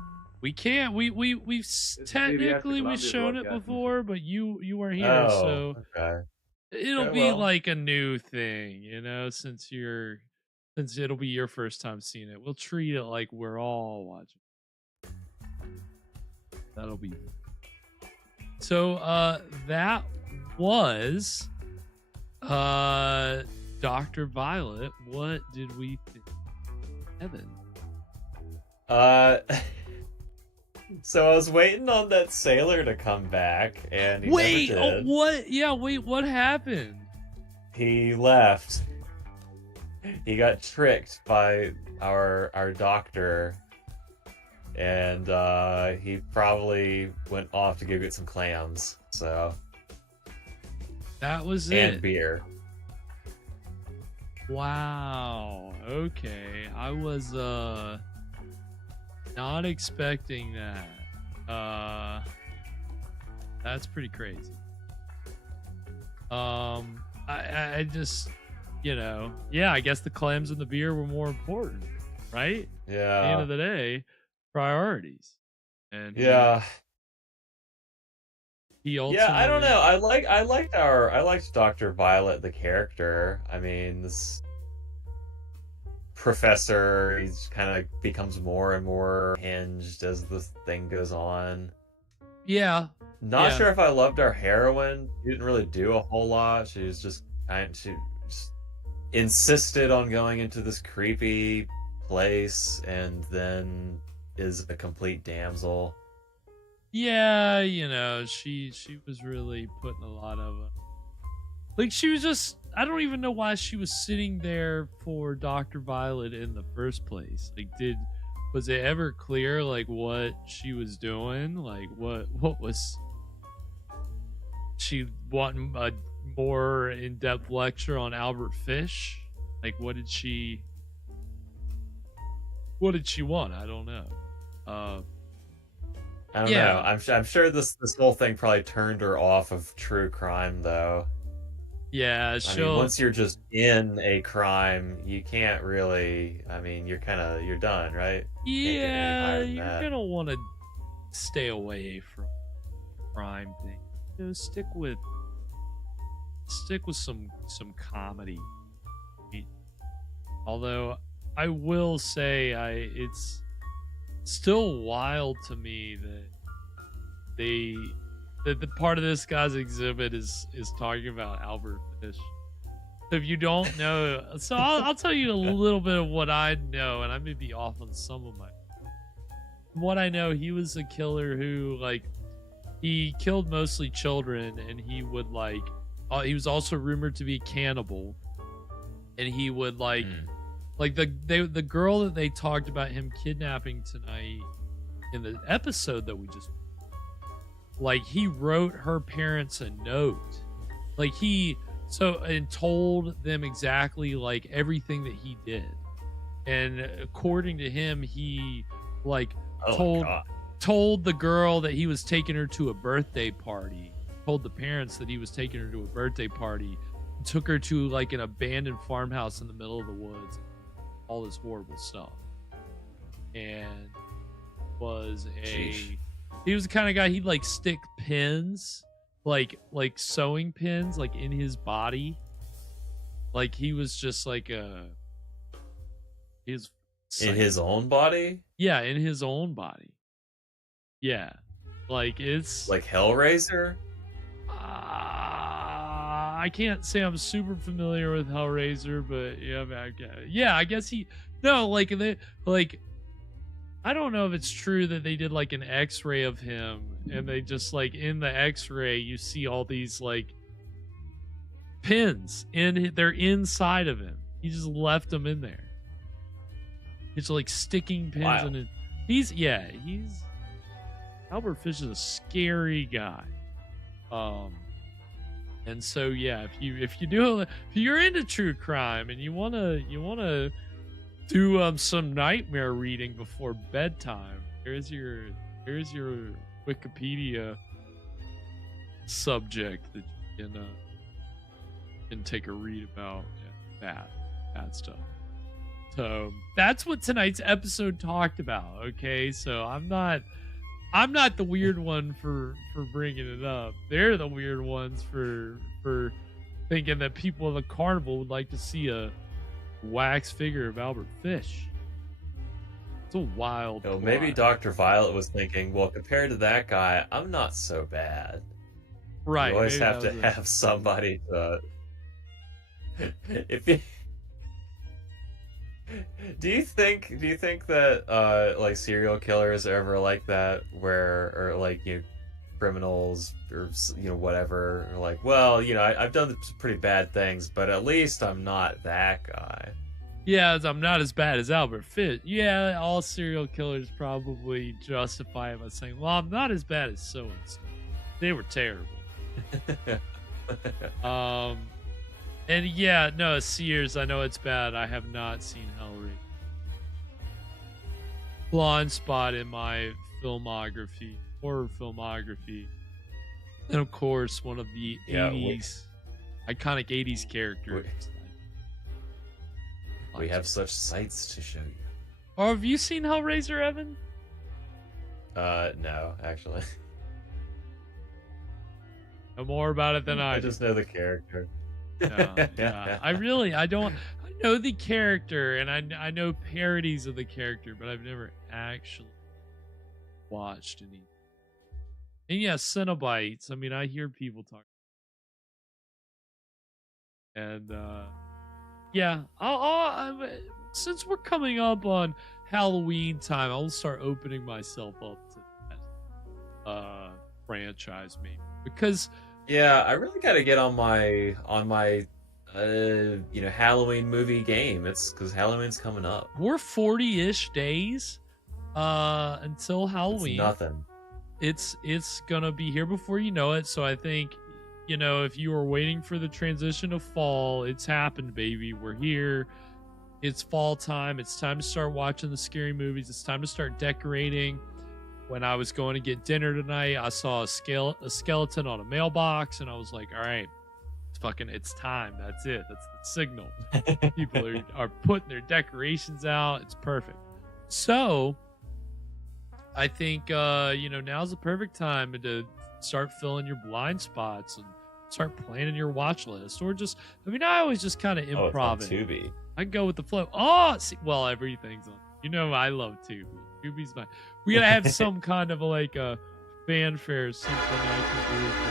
We can't. We've This is CBS to technically we've Columbia shown it Broadcasting before, but you weren't here, Oh, so okay. it'll Okay, be well. like a new thing, since it'll be your first time seeing it. We'll treat it like we're all watching. That'll be so. That was Dr. Violet. What did we think, Evan? So I was waiting on that sailor to come back, and he Wait, never oh, did. what? Yeah, wait, what happened? He left. He got tricked by our doctor, and he probably went off to go get some clams. So That was and it. beer. Wow. Okay. I was not expecting that. That's pretty crazy. I just, yeah, I guess the clams and the beer were more important, right? At the end Yeah. of the day, priorities. And Yeah. he Yeah, I don't ultimately, know. I liked Dr. Violet the character. I mean, this professor, he's kind of becomes more and more hinged as the thing goes on. yeah, Not yeah. sure if I loved our heroine. She didn't really do a whole lot. She just insisted on going into this creepy place and then is a complete damsel. Yeah, she was really putting a lot of like she was just I don't even know why she was sitting there for Dr. Violet in the first place. Like was it ever clear like what she was doing? Like what was she wanting a more in-depth lecture on Albert Fish? Like what did she want? I don't know. I don't Yeah. know. I'm sure this whole thing probably turned her off of true crime, though. Yeah, I mean, once you're just in a crime, you can't really. I mean, you're done, right? Can't get any Yeah, higher than you're that. gonna want to stay away from crime thing. Stick with some comedy. Although I will say, it's still wild to me that the part of this guy's exhibit is talking about Albert Fish. So if you don't know, so I'll tell you a little bit of what I know, and I may be off on some of my. From what I know, he was a killer who he killed mostly children, and he would he was also rumored to be a cannibal, and he would the girl that they talked about him kidnapping tonight in the episode that we just he wrote her parents a note, and told them exactly everything that he did, and according to him, he told the girl that he was taking her to a birthday party, told the parents that he was taking her to a birthday party, took her to an abandoned farmhouse in the middle of the woods, all this horrible stuff, and he was the kind of guy he'd stick pins, like sewing pins, in his body. He was just in his own body. Yeah, in his own body. Yeah, it's like Hellraiser. I can't say I'm super familiar with Hellraiser, but yeah, I guess I don't know if it's true that they did an X-ray of him, and they just in the X-ray you see all these pins they're inside of him. He just left them in there. It's sticking pins in it. He's Albert Fish is a scary guy. And so yeah, if you're into true crime and you wanna do some nightmare reading before bedtime, here's your Wikipedia subject that you can take a read about that stuff. So that's what tonight's episode talked about. Okay, so I'm not the weird one for bringing it up. They're the weird ones for thinking that people in the carnival would like to see a wax figure of Albert Fish. It's a wild. You know, maybe plot. Dr. Violet was thinking, well, compared to that guy, I'm not so bad. Right. You always maybe have that to was it. have somebody to. If you do you think that like serial killers are ever like that, where, or like, you know, criminals, or, you know, whatever, are like, well, you know, I've done some pretty bad things, but at least I'm not that guy. Yeah, I'm not as bad as Albert Fish. Yeah, all serial killers probably justify it by saying, well, I'm not as bad as so and so. They were terrible. And yeah, no, Sears, I know it's bad. I have not seen Hellraiser. Blind spot in my filmography, horror filmography. And of course, one of the 80s, iconic 80s characters. We have such sights to show you. Or have you seen Hellraiser, Evan? No, actually. Know more about it than I do. just know the character. Yeah. I know the character, and I know parodies of the character, but I've never actually watched any. And yeah, Cenobites. I mean, I hear people talk. And yeah, since we're coming up on Halloween time, I'll start opening myself up to that franchise, maybe, because yeah, I really got to get on my you know, Halloween movie game. It's because Halloween's coming up. we're 40-ish days until Halloween. It's nothing. It's gonna be here before you know it. So I think, you know, if you were waiting for the transition of fall, it's happened, baby. We're here. It's fall time. It's time to start watching the scary movies. It's time to start decorating. When I was going to get dinner tonight, I saw a skeleton on a mailbox, and I was like, all right, it's time. That's it. That's the signal. People are putting their decorations out. It's perfect. So I think, you know, now's the perfect time to start filling your blind spots and start planning your watch list. Or just, I mean, I always just kind of improv it. Tubi. I go with the flow. Oh, see, well, everything's on. You know, I love Tubi. Tubi's my. We gotta have some kind of like a fanfare, something I can do for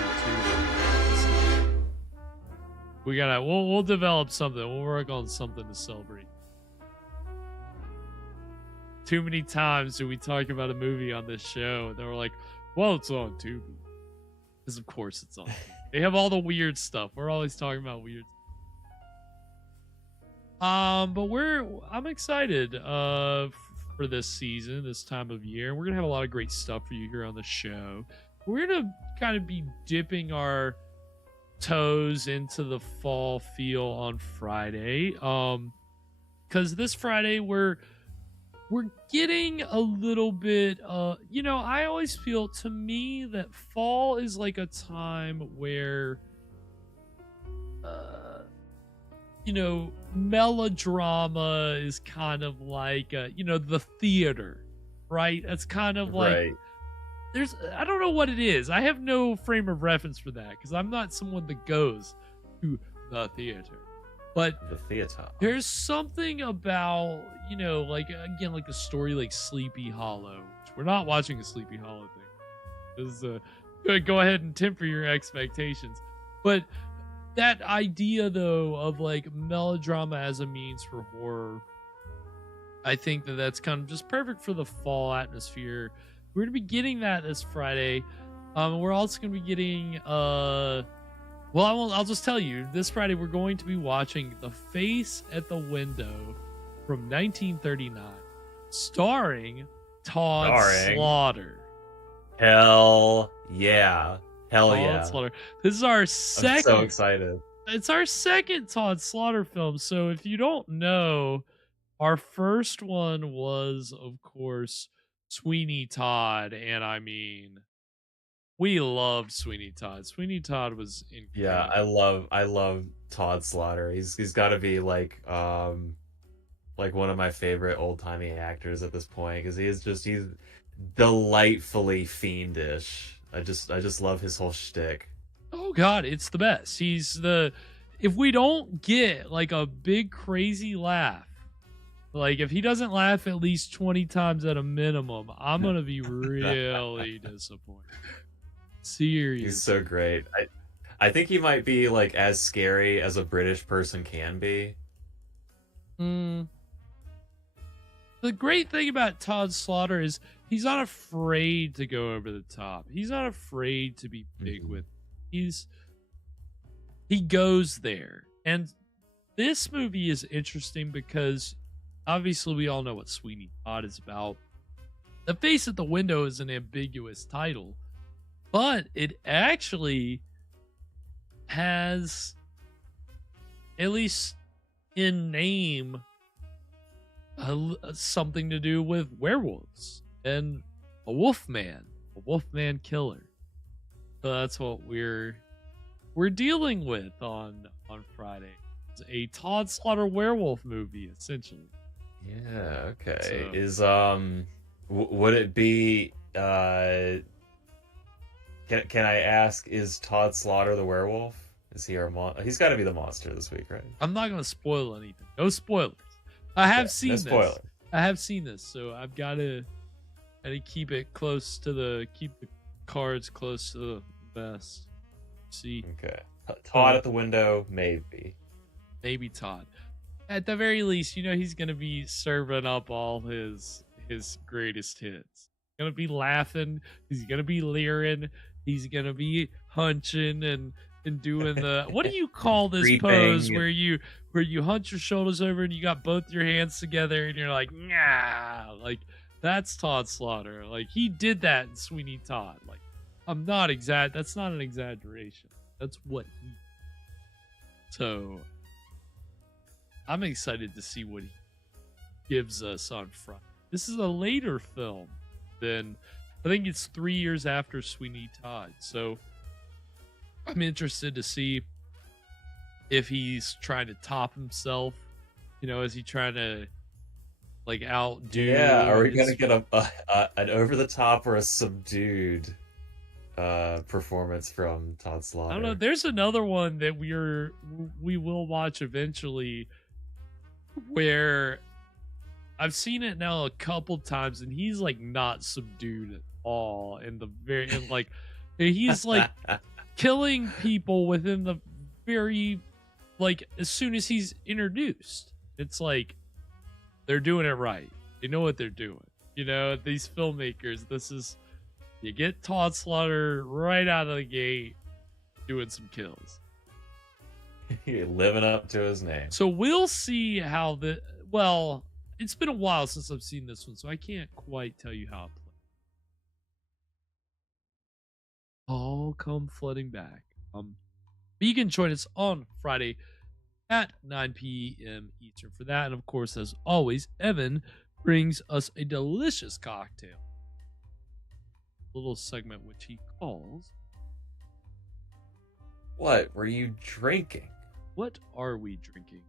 Tubi. We gotta. We'll develop something. We'll work on something to celebrate. Too many times do we talk about a movie on this show, and then we're like, "Well, it's on Tubi," because of course it's on. They have all the weird stuff. We're always talking about weird. But I'm excited for this season, this time of year. We're gonna have a lot of great stuff for you here on the show. We're gonna kind of be dipping our toes into the fall feel on Friday. Because this Friday we're getting a little bit you know, I always feel, to me, that fall is like a time where you know, melodrama is kind of like, you know, the theater, right? That's kind of like, Right. I don't know what it is. I have no frame of reference for that because I'm not someone that goes to the theater. But The theater. there's something about, you know, like, again, like a story like Sleepy Hollow. Which we're not watching a Sleepy Hollow thing. This is, go ahead and temper your expectations. But that idea, though, of like melodrama as a means for horror, I think that's kind of just perfect for the fall atmosphere. We're gonna be getting that this Friday. We're also gonna be getting well, I'll just tell you, this Friday we're going to be watching The Face at the Window from 1939, starring Todd Slaughter. Hell yeah. Hell Todd yeah. Slaughter. This is our second. I'm so excited. It's our second Todd Slaughter film. So if you don't know, our first one was, of course, Sweeney Todd. And I mean, we loved Sweeney Todd. Sweeney Todd was incredible. Yeah, I love Todd Slaughter. He's got to be like like one of my favorite old timey actors at this point because he's delightfully fiendish. I just love his whole shtick. Oh God, it's the best. If we don't get like a big crazy laugh, like if he doesn't laugh at least 20 times at a minimum, I'm gonna be really disappointed. Seriously. He's so great. I think he might be like as scary as a British person can be. The great thing about Todd Slaughter is he's not afraid to go over the top. He's not afraid to be big with. He goes there. And this movie is interesting because obviously we all know what Sweeney Todd is about. The Face at the Window is an ambiguous title, but it actually has, at least in name, something to do with werewolves and a wolfman killer. So that's what we're dealing with on Friday. It's a Todd Slaughter werewolf movie, essentially. Yeah. Okay. So, Would it be? Can I ask? Is Todd Slaughter the werewolf? Is he our He's got to be the monster this week, right? I'm not gonna spoil anything. No spoilers. I have seen this. Spoiler. I have seen this, so I've got to keep the cards close to the vest. See. Okay. Todd at the window, maybe. Maybe Todd. At the very least, he's gonna be serving up all his greatest hits. He's gonna be laughing. He's gonna be leering. He's gonna be hunching and doing the what do you call this pose where you hunch your shoulders over and you got both your hands together and you're like, nah, like that's Todd Slaughter. Like he did that in Sweeney Todd. Like that's not an exaggeration. That's what he did. So I'm excited to see what he gives us on Friday. This is a later film than I think it's 3 years after Sweeney Todd. So I'm interested to see if he's trying to top himself. Is he trying to like outdo? Yeah, are we gonna get an over the top or a subdued performance from Todd Slaughter? I don't know. There's another one that we will watch eventually, where I've seen it now a couple times, and he's like not subdued at all. And he's like killing people within the very as soon as he's introduced. It's like they're doing it right. They know what they're doing. These filmmakers. You get Todd Slaughter right out of the gate doing some kills. Living up to his name. So we'll see how it's been a while since I've seen this one, so I can't quite tell you how it plays. All come flooding back. But you can join us on Friday at 9 p.m. Eastern for that. And of course, as always, Evan brings us a delicious cocktail. A little segment which he calls... What were you drinking? What are we drinking?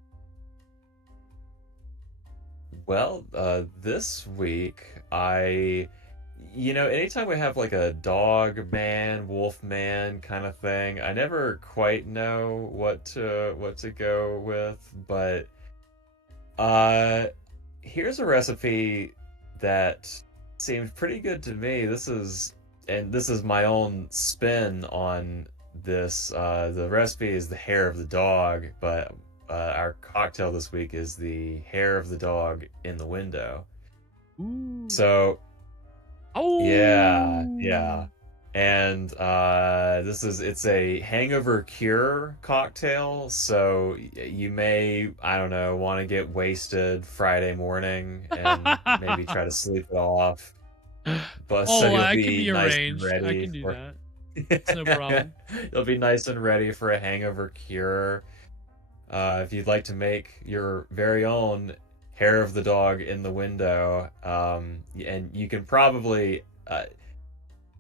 Well, this week anytime we have like a dog man, wolf man kind of thing, I never quite know what to go with, but here's a recipe that seemed pretty good to me. This is my own spin on this. The recipe is the hair of the dog, but our cocktail this week is the hair of the dog in the window. Ooh. So, yeah, and it's a hangover cure cocktail. So you may, I don't know, want to get wasted Friday morning and maybe try to sleep it off. But so you'll I be can be nice arranged. and ready I can do for... that. It's no problem. You'll be nice and ready for a hangover cure. If you'd like to make your very own hair of the dog in the window, and you can probably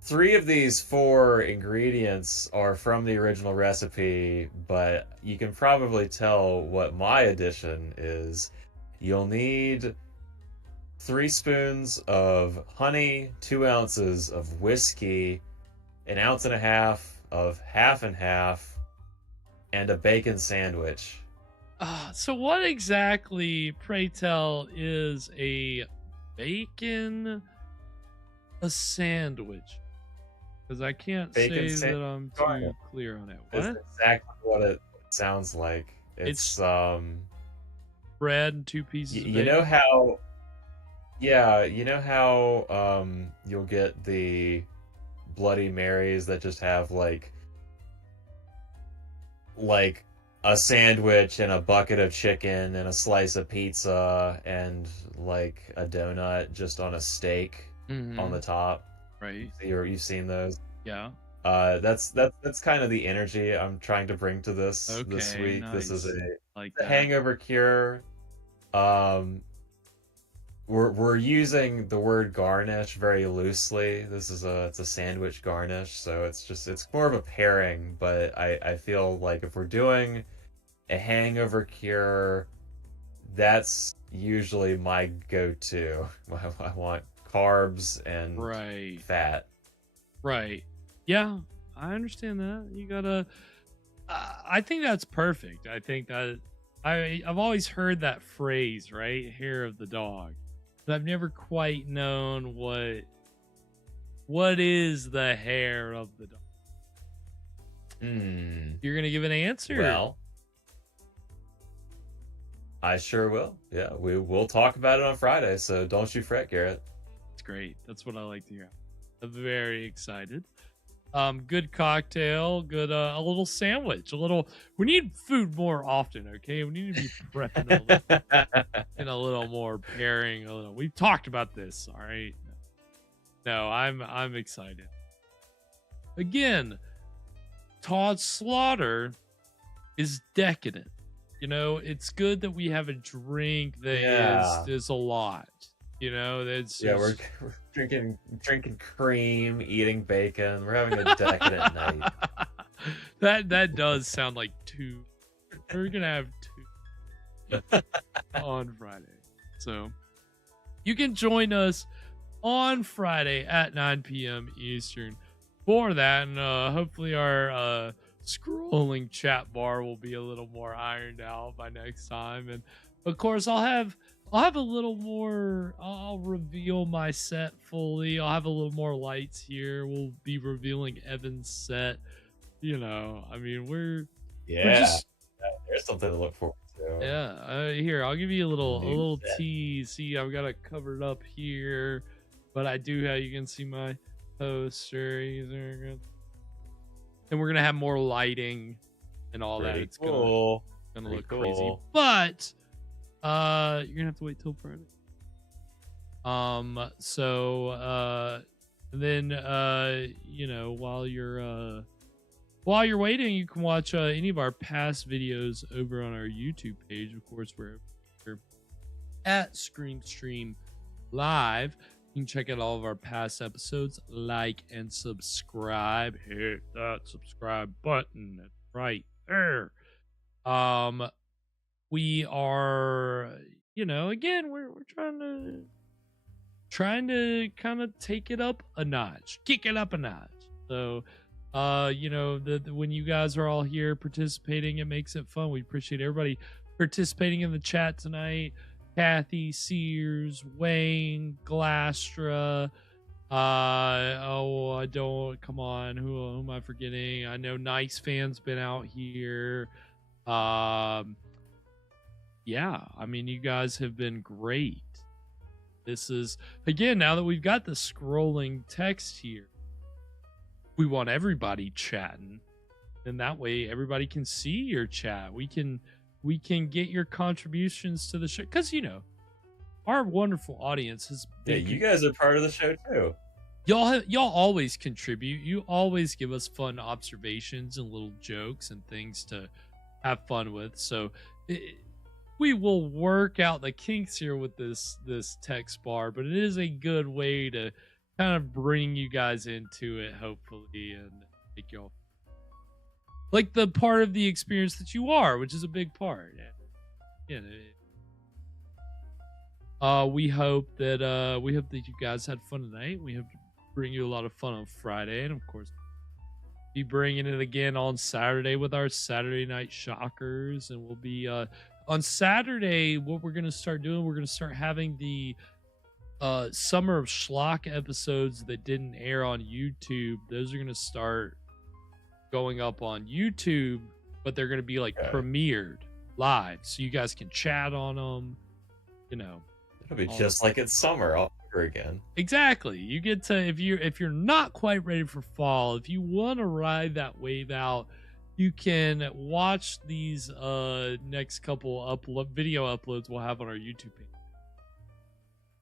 3 of these 4 ingredients are from the original recipe, but you can probably tell what my addition is. you'll need 3 spoons of honey, 2 ounces of whiskey, 1.5 ounces of half and half, and a bacon sandwich. So what exactly, pray tell, is a sandwich? Because I can't Bacon say that I'm too clear on it. It's What? exactly what it sounds like. It's bread and 2 pieces of you bacon. know how, yeah, you know how you'll get the Bloody Marys that just have like a sandwich and a bucket of chicken and a slice of pizza and like a donut just on a steak on the top. Right. You've seen those? Yeah. That's kind of the energy I'm trying to bring to this week. Nice. This is like a hangover cure. We're using the word garnish very loosely. It's a sandwich garnish, so it's more of a pairing, but I feel like if we're doing a hangover cure, that's usually my go-to. I want carbs and fat. Right. Yeah, I understand that. You gotta. I think that's perfect. I think that I've always heard that phrase, right? Hair of the dog. But I've never quite known what is the hair of the dog. You're gonna give an answer? Well, I sure will. Yeah, we'll talk about it on Friday, so don't you fret, Garrett. That's great. That's what I like to hear. I'm very excited. Good cocktail, good a little sandwich, we need food more often, okay? We need to be prepping a little more pairing a little. We've talked about this, all right? No, I'm excited. Again, Todd Slaughter is decadent. You know, it's good that we have a drink that is a lot. You know, that's we're drinking cream, eating bacon. We're having a decadent night. That does sound like 2. We're gonna have 2 on Friday. So you can join us on Friday at 9 p.m. Eastern for that, and hopefully our scrolling chat bar will be a little more ironed out by next time. And of course, I'll have a little more. I'll reveal my set fully. I'll have a little more lights here. We'll be revealing Evan's set. You know, I mean, we're just, there's something to look forward to. Yeah, here, I'll give you a little tease. See, I've got it covered up here, but I do have. You can see my poster. And we're gonna have more lighting and all that. It's cool. gonna look crazy, but you're gonna have to wait till Friday. Then you know, while you're waiting, you can watch any of our past videos over on our YouTube page. Of course, we're at Screamstream Live. You can check out all of our past episodes, like and subscribe. Hit that subscribe button right there. We are, you know, again, we're trying to kind of take it up a notch, kick it up a notch. So, you know, when you guys are all here participating, it makes it fun. We appreciate everybody participating in the chat tonight. Kathy, Sears, Wayne, Glastra. Come on, who am I forgetting? I know Nice Fan's been out here. Yeah, I mean, you guys have been great. This is, again, now that we've got the scrolling text here, we want everybody chatting, and that way everybody can see your chat. We can get your contributions to the show, because, you know, our wonderful audience has been, you guys are part of the show too. Y'all always contribute. You always give us fun observations and little jokes and things to have fun with. So we will work out the kinks here with this text bar, but it is a good way to kind of bring you guys into it, hopefully, and make y'all like the part of the experience that you are, which is a big part. Yeah, We hope that you guys had fun tonight. We hope to bring you a lot of fun on Friday, and of course, be bringing it again on Saturday with our Saturday Night Shockers, and we'll be on Saturday. What we're gonna start doing, we're gonna start having the Summer of Schlock episodes that didn't air on YouTube. Those are gonna start going up on YouTube, but they're gonna be like premiered live, so you guys can chat on them. You know. It'll be just like it's summer all over again. Exactly. You get to if you're not quite ready for fall, if you want to ride that wave out, you can watch these next couple video uploads we'll have on our YouTube page.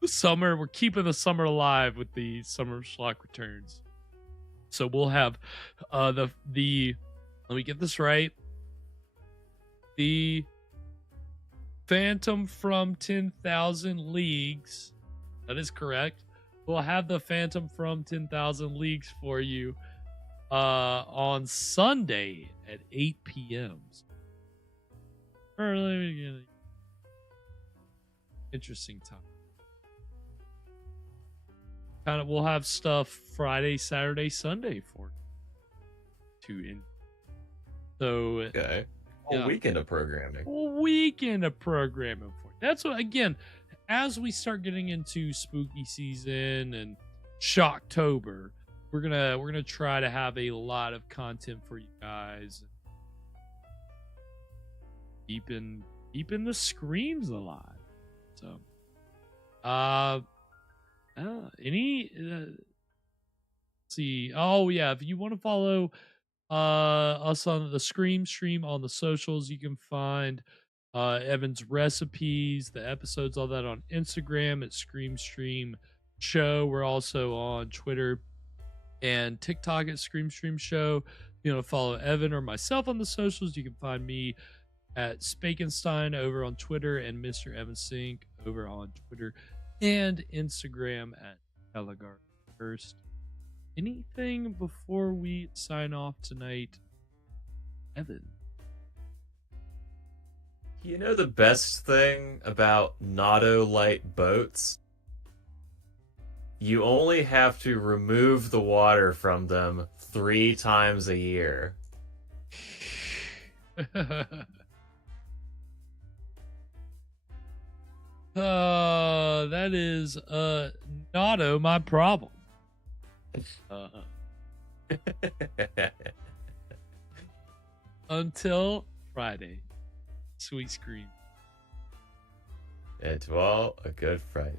The summer, we're keeping the summer alive with the Summer of Schlock returns. So we'll have the let me get this right. The Phantom from 10,000 Leagues. That is correct. We'll have the Phantom from 10,000 Leagues for you on Sunday at 8 p.m. Early, interesting time. Kind of, we'll have stuff Friday, Saturday, Sunday for you. So Okay. A weekend of programming. A weekend of programming for you. That's what, again, as we start getting into spooky season and Shocktober, we're gonna try to have a lot of content for you guys. Keeping the screams alive. So, let's see. Oh yeah, if you want to follow us on the Scream Stream on the socials, you can find Evan's recipes, the episodes, all that on Instagram at Scream Stream Show. We're also on Twitter and TikTok at Scream Stream Show. If you want to follow Evan or myself on the socials, you can find me at Spakenstein over on Twitter and Mr. Evan Sink over on Twitter and Instagram at Telegar First. Anything before we sign off tonight, Evan? You know the best thing about Nauto-Light boats? You only have to remove the water from them 3 times a year. That is not my problem. Until Friday, sweet scream. And to all, a good Friday.